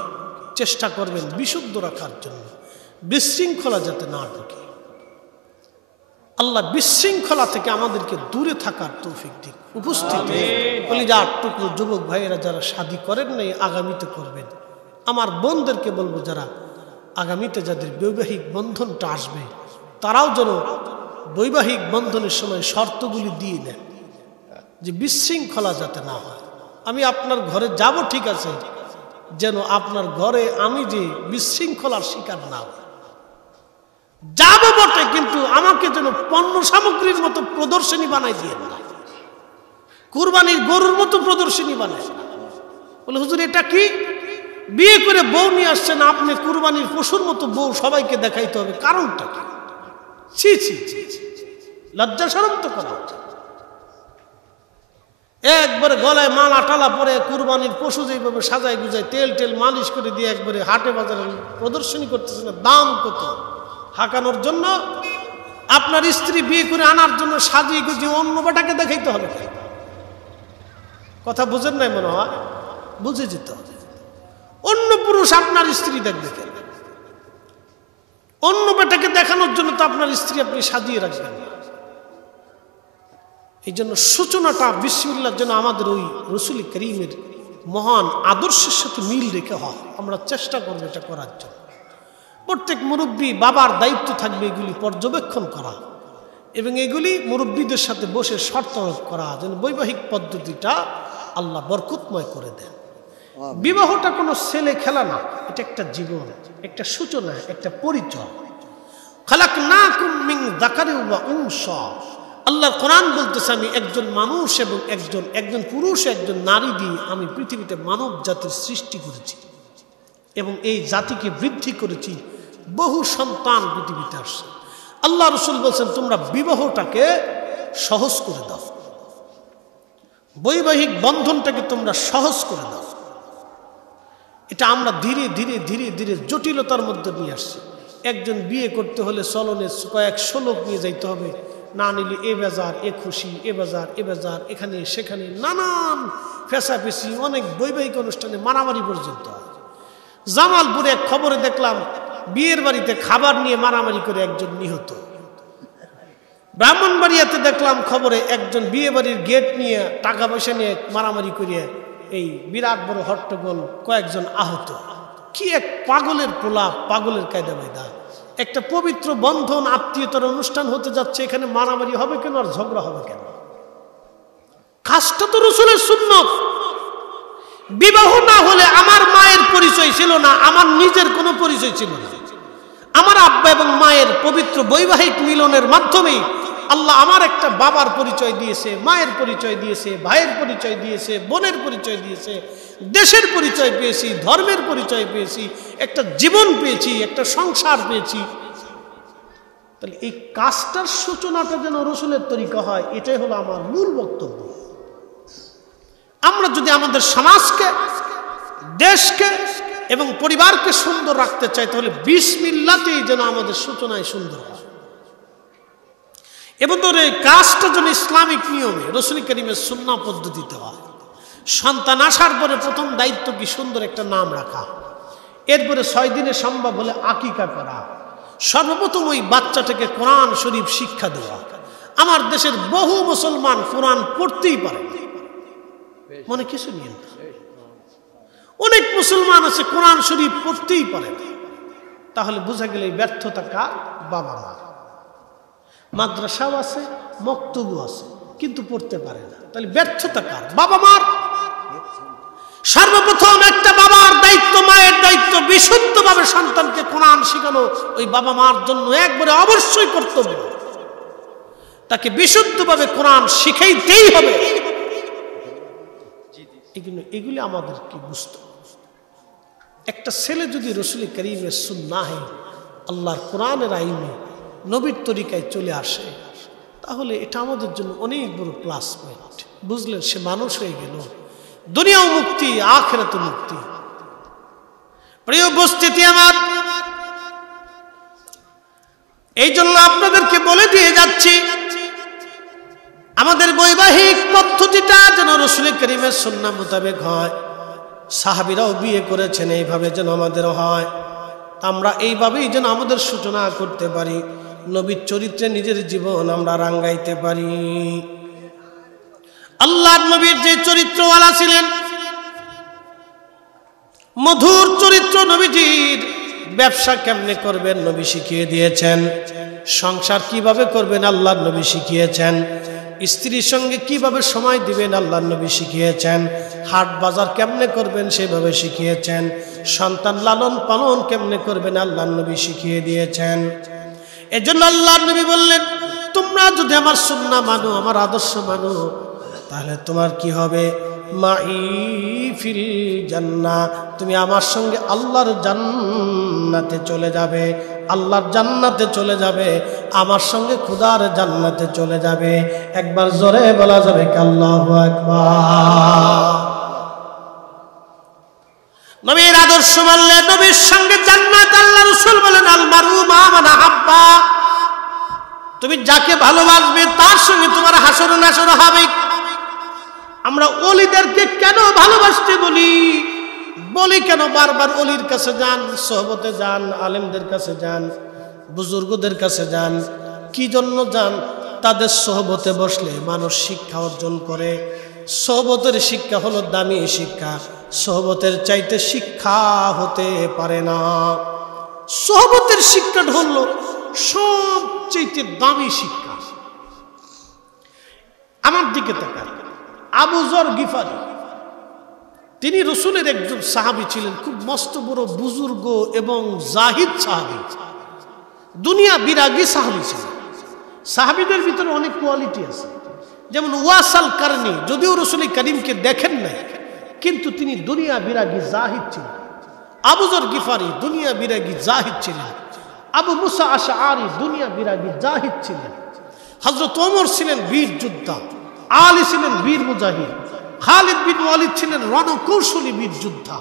চেষ্টা করবেন বিশুদ্ধ রাখার জন্য, বিশৃঙ্খলা যাতে না ঢুকে। আল্লাহ বিশৃঙ্খলা থেকে আমাদেরকে দূরে থাকার তৌফিক দিন। উপস্থিতি কলিজার টুকরো যুবক ভাইয়েরা যারা শাদী করেন নাই, আগামীতে করবেন। আমার বোনদেরকে বলবো, যারা আগামীতে যাদের বৈবাহিক বন্ধনটা আসবে, তারাও যেন বৈবাহিক বন্ধনের সময় শর্তগুলি দিয়ে নেন, যে বিশৃঙ্খলা যাতে না হয়। আমি আপনার ঘরে যাব ঠিক আছে, যেন আপনার ঘরে আমি যে বিশৃঙ্খলার শিকার না হই। যাবো বটে, কিন্তু আমাকে যেন পণ্য সামগ্রীর মতো প্রদর্শনী বানাই দিয়ে না, কুরবানির গরুর মতো প্রদর্শনী বানায়। বলে, হুজুর এটা কি? বিয়ে করে বউ নিয়ে আসছেন আপনি, কুরবানির পশুর মতো বউ সবাইকে দেখাইতে হবে, কারণটা কি? ছি ছি ছি, লজ্জা শরম তো করা উচিত। একবারে গলায় মালা টালা পরে কুরবানির পশু যেভাবে সাজায় গুজায় তেল টেল মালিশ করে দিয়ে একবারে হাটে বাজারে প্রদর্শনী করতেছে না, দাম কত হাঁকানোর জন্য। আপনার স্ত্রী বিয়ে করে আনার জন্য সাজিয়ে গুজিয়ে অন্য বেটাকে দেখাইতে হবে। কথা বুঝেন নাই মনে হয়? বুঝে যেতে হবে। অন্য পুরুষ আপনার স্ত্রী দেখবে কেন? অন্য বেটাকে দেখানোর জন্য তো আপনার স্ত্রী আপনি সাজিয়ে রাখবেন না। এই জন্য সূচনাটা বিসমিল্লাহ যেন আমাদের ওই রসুল করিমের মহান আদর্শের সাথে মিল রেখে হয়। আমরা চেষ্টা করবো এটা করার জন্য। প্রত্যেক মুরব্বী বাবার দায়িত্ব থাকবে এগুলি পর্যবেক্ষণ করা এবং এগুলি মুরব্বীদের সাথে বসে শর্ত করা যেন বৈবাহিক পদ্ধতিটা আল্লাহ বরকতময় করে দেন। বিবাহটা কোনো ছেলে খেলা না, এটা একটা জীবন, একটা সূচনা, একটা পরিচয়। খালাকনাকুম মিন যাকারিন ওয়া উনসা, আল্লাহর কোরআন বলতেছে আমি একজন মানুষ এবং একজন পুরুষ একজন নারী দিয়ে আমি পৃথিবীতে মানব জাতির সৃষ্টি করেছি এবং এই জাতিকে বৃদ্ধি করেছি। বহু সন্তান পৃথিবীতে আসছে। আল্লাহ রসুল বলছেন তোমরা বিবাহটাকে সহজ করে দাও, বৈবাহিক বন্ধনটাকে তোমরা সহজ করে দাও। এটা আমরা ধীরে ধীরে ধীরে ধীরে জটিলতার মধ্যে নিয়ে আসছি। একজন বিয়ে করতে হলে চলনে কয়েকশো লোক নিয়ে যাইতে হবে, না নিলে এ বাজার এ খুশি, এ বাজার এ বাজার, এখানে সেখানে নানান ফেঁসাফেঁসি, অনেক বৈবাহিক অনুষ্ঠানে মারামারি পর্যন্ত হয়। জামালপুরে এক খবরে দেখলাম বিয়ের বাড়িতে খাবার নিয়ে মারামারি করে একজন নিহত। ব্রাহ্মণবাড়িয়াতে দেখলাম খবরে একজন বিয়ে বাড়ির গেট নিয়ে টাকা পয়সা নিয়ে মারামারি করিয়ে এই বিরাট বড় হট্টগোল, কয়েকজন আহত। কি এক পাগলের পোলা, পাগলের কায়দা বায়দা। একটা পবিত্র বন্ধন আত্মীয়তার অনুষ্ঠান হতে যাচ্ছে, এখানে মারামারি হবে কেন আর ঝগড়া হবে কেন? কাজটা তো রসুলের সুন্নত। বিবাহ না হলে আমার মায়ের পরিচয় ছিল না, আমার নিজের কোনো পরিচয় ছিল না। আমার আব্বা এবং মায়ের পবিত্র বৈবাহিক মিলনের মাধ্যমে আল্লাহ আমার একটা বাবার পরিচয় দিয়েছে, মায়ের পরিচয় দিয়েছে, ভাইয়ের পরিচয় দিয়েছে, বোনের পরিচয় দিয়েছে, দেশের পরিচয় পেয়েছি, ধর্মের পরিচয় পেয়েছি, একটা জীবন পেয়েছি, একটা সংসার পেয়েছি। তাহলে এই কাজটার সূচনাটা যেন রসুলের তরিকা হয়, এটাই হলো আমার মূল বক্তব্য। আমরা যদি আমাদের সমাজকে, দেশকে এবং পরিবারকে সুন্দর রাখতে চাই তাহলে বিসমিল্লাতেই যেন আমাদের সূচনায় সুন্দর হয় এবং তোর এই কাজটা যেন ইসলামিক নিয়মে রসুল করিমের সুন্নাহ পদ্ধতিতে হয়। সন্তান আসার পরে প্রথম দায়িত্ব কি সুন্দর একটা নাম রাখা, এরপরে 6 দিনে সম্ভব হলে আকিকা করা, সর্বপ্রথম ওই বাচ্চাটাকে কোরআন শরীফ শিক্ষা দেওয়া। আমার দেশের বহু মুসলমান কোরআন পড়তেই পারে না, মনে কিছু নিয়ে না। অনেক মুসলমান আছে কোরআন শরীফ পড়তেই পারে না। তাহলে বোঝা গেল এই ব্যর্থতা কার? বাবা মা। মাদ্রাসাও আছে, মক্তবও আছে, কিন্তু পড়তে পারে না। তাহলে ব্যর্থতা কার? বাবা মার। সর্বপ্রথম একটা বাবার দায়িত্ব, মায়ের দায়িত্ব বিশুদ্ধভাবে সন্তানকে কোরআন শেখানো ওই বাবা মার জন্য একবারে অবশ্যই কর্তব্য। তাকে বিশুদ্ধভাবে কোরআন শিখাইতেই হবে। এগুলি আমাদেরকে বুঝতে হবে। একটা ছেলে যদি রসুল করিমের সুন্নাহে, আল্লাহর কোরআনের আইনে, নবীর তরিকায় চলে আসে, তাহলে এটা আমাদের জন্য অনেক বড় প্লাস পয়েন্ট। বুঝলেন, সে মানুষ হয়ে গেল, দুনিয়াও মুক্তি, আখিরাতে মুক্তি। প্রিয় উপস্থিতি আমার, এই জন্য আপনাদেরকে বলে দিয়ে যাচ্ছি আমাদের বৈবাহিক পদ্ধতিটা যেন রসুল করিমের সুন্নাহ মোতাবেক হয়। সাহাবীরাও বিয়ে করেছেন এইভাবে, যেন আমাদেরও হয়। আমরা এইভাবেই যেন আমাদের সূচনা করতে পারি, নবীর চরিত্রে নিজের জীবন আমরা রাঙ্গাইতে পারি। আল্লাহর নবীর যে চরিত্রওয়ালা ছিলেন, মধুর চরিত্র নবীজির, ব্যবসা কেমনে করবেন নবী শিখিয়ে দিয়েছেন, সংসার কিভাবে করবেন আল্লাহর নবী শিখিয়েছেন, স্ত্রীর সঙ্গে কিভাবে সময় দিবেন আল্লাহর নবী শিখিয়েছেন, হাট বাজার কেমনে করবেন সেভাবে শিখিয়েছেন, সন্তান লালন পালন কেমনে করবেন আল্লাহর নবী শিখিয়ে দিয়েছেন। এজন্য আল্লাহর নবী বললেন, তোমরা যদি আমার সুন্নাহ মানো, আমার আদর্শ মানো, তাহলে তোমার কি হবে? মাই ফিল জান্নাহ, তুমি আমার সঙ্গে আল্লাহর জান্নাতে চলে যাবে, আল্লাহর জান্নাতে চলে যাবে, আমার সঙ্গে খোদার জান্নাতে চলে যাবে। একবার জোরে বলা যাবে কি আল্লাহু আকবার। নবীর আদর্শ মানলে নবীর সঙ্গে জান্নাত। আল্লাহ রাসূল বলেন, আল মারু মা মান আহাব্বা, তুমি যাকে ভালোবাসবে তার সঙ্গে তোমার হাসর নাসর হবে। আমরা ওলিদেরকে কেন ভালোবাসতে বলি কেন? বারবার ওলির কাছে যান, সোহবতে যান, আলেমদের কাছে যান, বুজুর্গদের কাছে যান। কি জন্য যান? তাদের সোহবতে বসলে মানুষ শিক্ষা অর্জন করে। সোহবতের শিক্ষা হলো দামি শিক্ষা, সোহবতের চাইতে শিক্ষা হতে পারে না। সোহবতের শিক্ষাটা হলো সবচেয়ে দামি শিক্ষা। আমার দিকে তাকান, আবু যর গিফারি, তিনি রসুলের একজন সাহাবী ছিলেন, খুব মস্ত বড় বুজুর্গ এবং জাহিদ সাহাবী, দুনিয়া বিরাগী সাহাবী ছিলেন। সাহাবীদের ভিতরে অনেক কোয়ালিটি আছে, যেমন ওয়াসাল কারনি, যদিও রসুল করিমকে দেখেন নাই, কিন্তু তিনি দুনিয়া বিরাগী জাহিদ ছিলেন। আবু যর গিফারি দুনিয়া বিরাগী জাহিদ ছিলেন। আবু মুসা আশআরী দুনিয়া বিরাগী জাহিদ ছিলেন। হযরত ওমর ছিলেন বীর যোদ্ধা, আলী ছিলেন বীর মুজাহিদ, খালিদ বিন ওয়ালিদ ছিলেন রণকৌশলী বীর যোদ্ধা,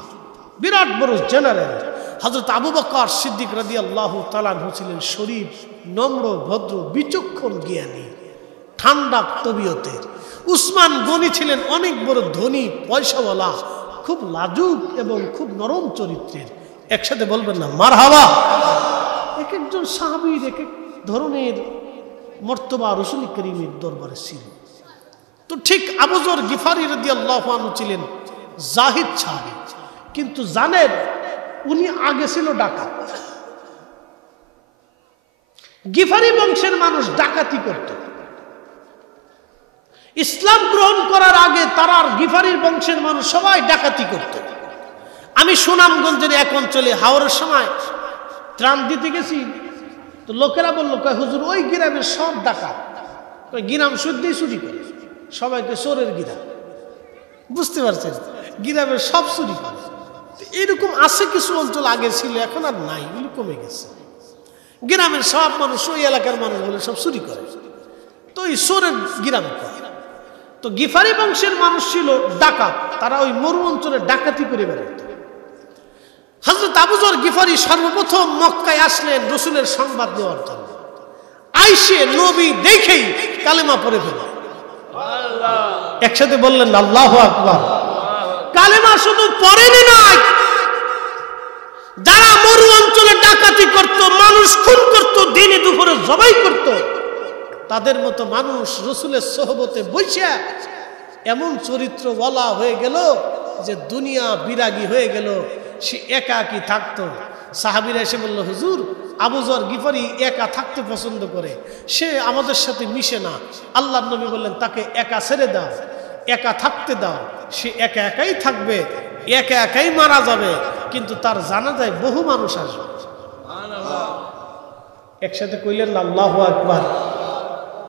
বিরাট বড় জেনারেল। হযরত আবু বকর সিদ্দিক রাদিয়াল্লাহু তাআলা আনহু ছিলেন শরীফ, নম্র, ভদ্র, বিচক্ষণ, জ্ঞানী, ঠান্ডা তবিয়তের। উসমান গনি ছিলেন অনেক বড় ধনী, পয়সাওয়ালা, খুব লাজুক এবং খুব নরম চরিত্রের। একসাথে বলবেন না মারহাবা? এক একজন সাহাবীর এক এক ধরনের মর্তবা রাসূল করিমের দরবারে ছিল। তো ঠিক আবু যর গিফারি রাদিয়াল্লাহু আনহু ছিলেন জাহিদ সাহাবী, কিন্তু জানেন উনি আগে ছিল ডাকাত। গিফারি বংশের মানুষ ডাকাতি করত। ইসলাম গ্রহণ করার আগে তারা গিফারির বংশের মানুষ সবাই ডাকাতি করত। আমি সুনামগঞ্জের এক অঞ্চলে হাওড়ের সময় ত্রাণ দিতে গেছি, তো লোকেরা বললো, কয় হুজুর ওই গ্রামের সব ডাকাত, কয় গ্রাম শুদ্ধই চুরি করে, সবাইকে চোরের গ্রাম। বুঝতে পারছেন, গ্রামের সব চুরি করে। এরকম আছে কিছু অঞ্চল আগে ছিল, এখন আর নাই, এগুলো কমে গেছে। গ্রামের সব মানুষ, ওই এলাকার মানুষ বলে সব চুরি করে, তো ওই চোরের গ্রাম করে। তো গিফারি বংশের মানুষ ছিল ডাকাত, তারা ওই মরু অঞ্চলে ডাকাতি করে বেড়াত। হযরত আবু যর গিফারি সর্বপ্রথম মক্কায় আসলেন রসুলের সংবাদ দেওয়ার জন্য। আইসে নবী দেখেই কালেমা পড়ে ফেললেন। একসাথে বললেন আল্লাহু আকবার। কালেমা শুধু পড়েনি নাই, যারা মরু অঞ্চলে ডাকাতি করত, মানুষ খুন করত, দিনে দুপুরে জবাই করত, তাদের মতো মানুষ রসুলের সোহবতে বসে এমন চরিত্রওয়ালা হয়ে গেল যে দুনিয়া বিরাগী হয়ে গেল। সে একাকী থাকতো। সাহাবীরা এসে বলল, হুজুর আবু যর গিফারি একা থাকতে পছন্দ করে, সে আমাদের সাথে মিশে না। আল্লাহর নবী বললেন, তাকে একা ছেড়ে দাও, একা থাকতে দাও, সে একা একাই থাকবে, একা একাই মারা যাবে, কিন্তু তার জানাজায় বহু মানুষ আসবে। একসাথে কইলেন আল্লাহু আকবার।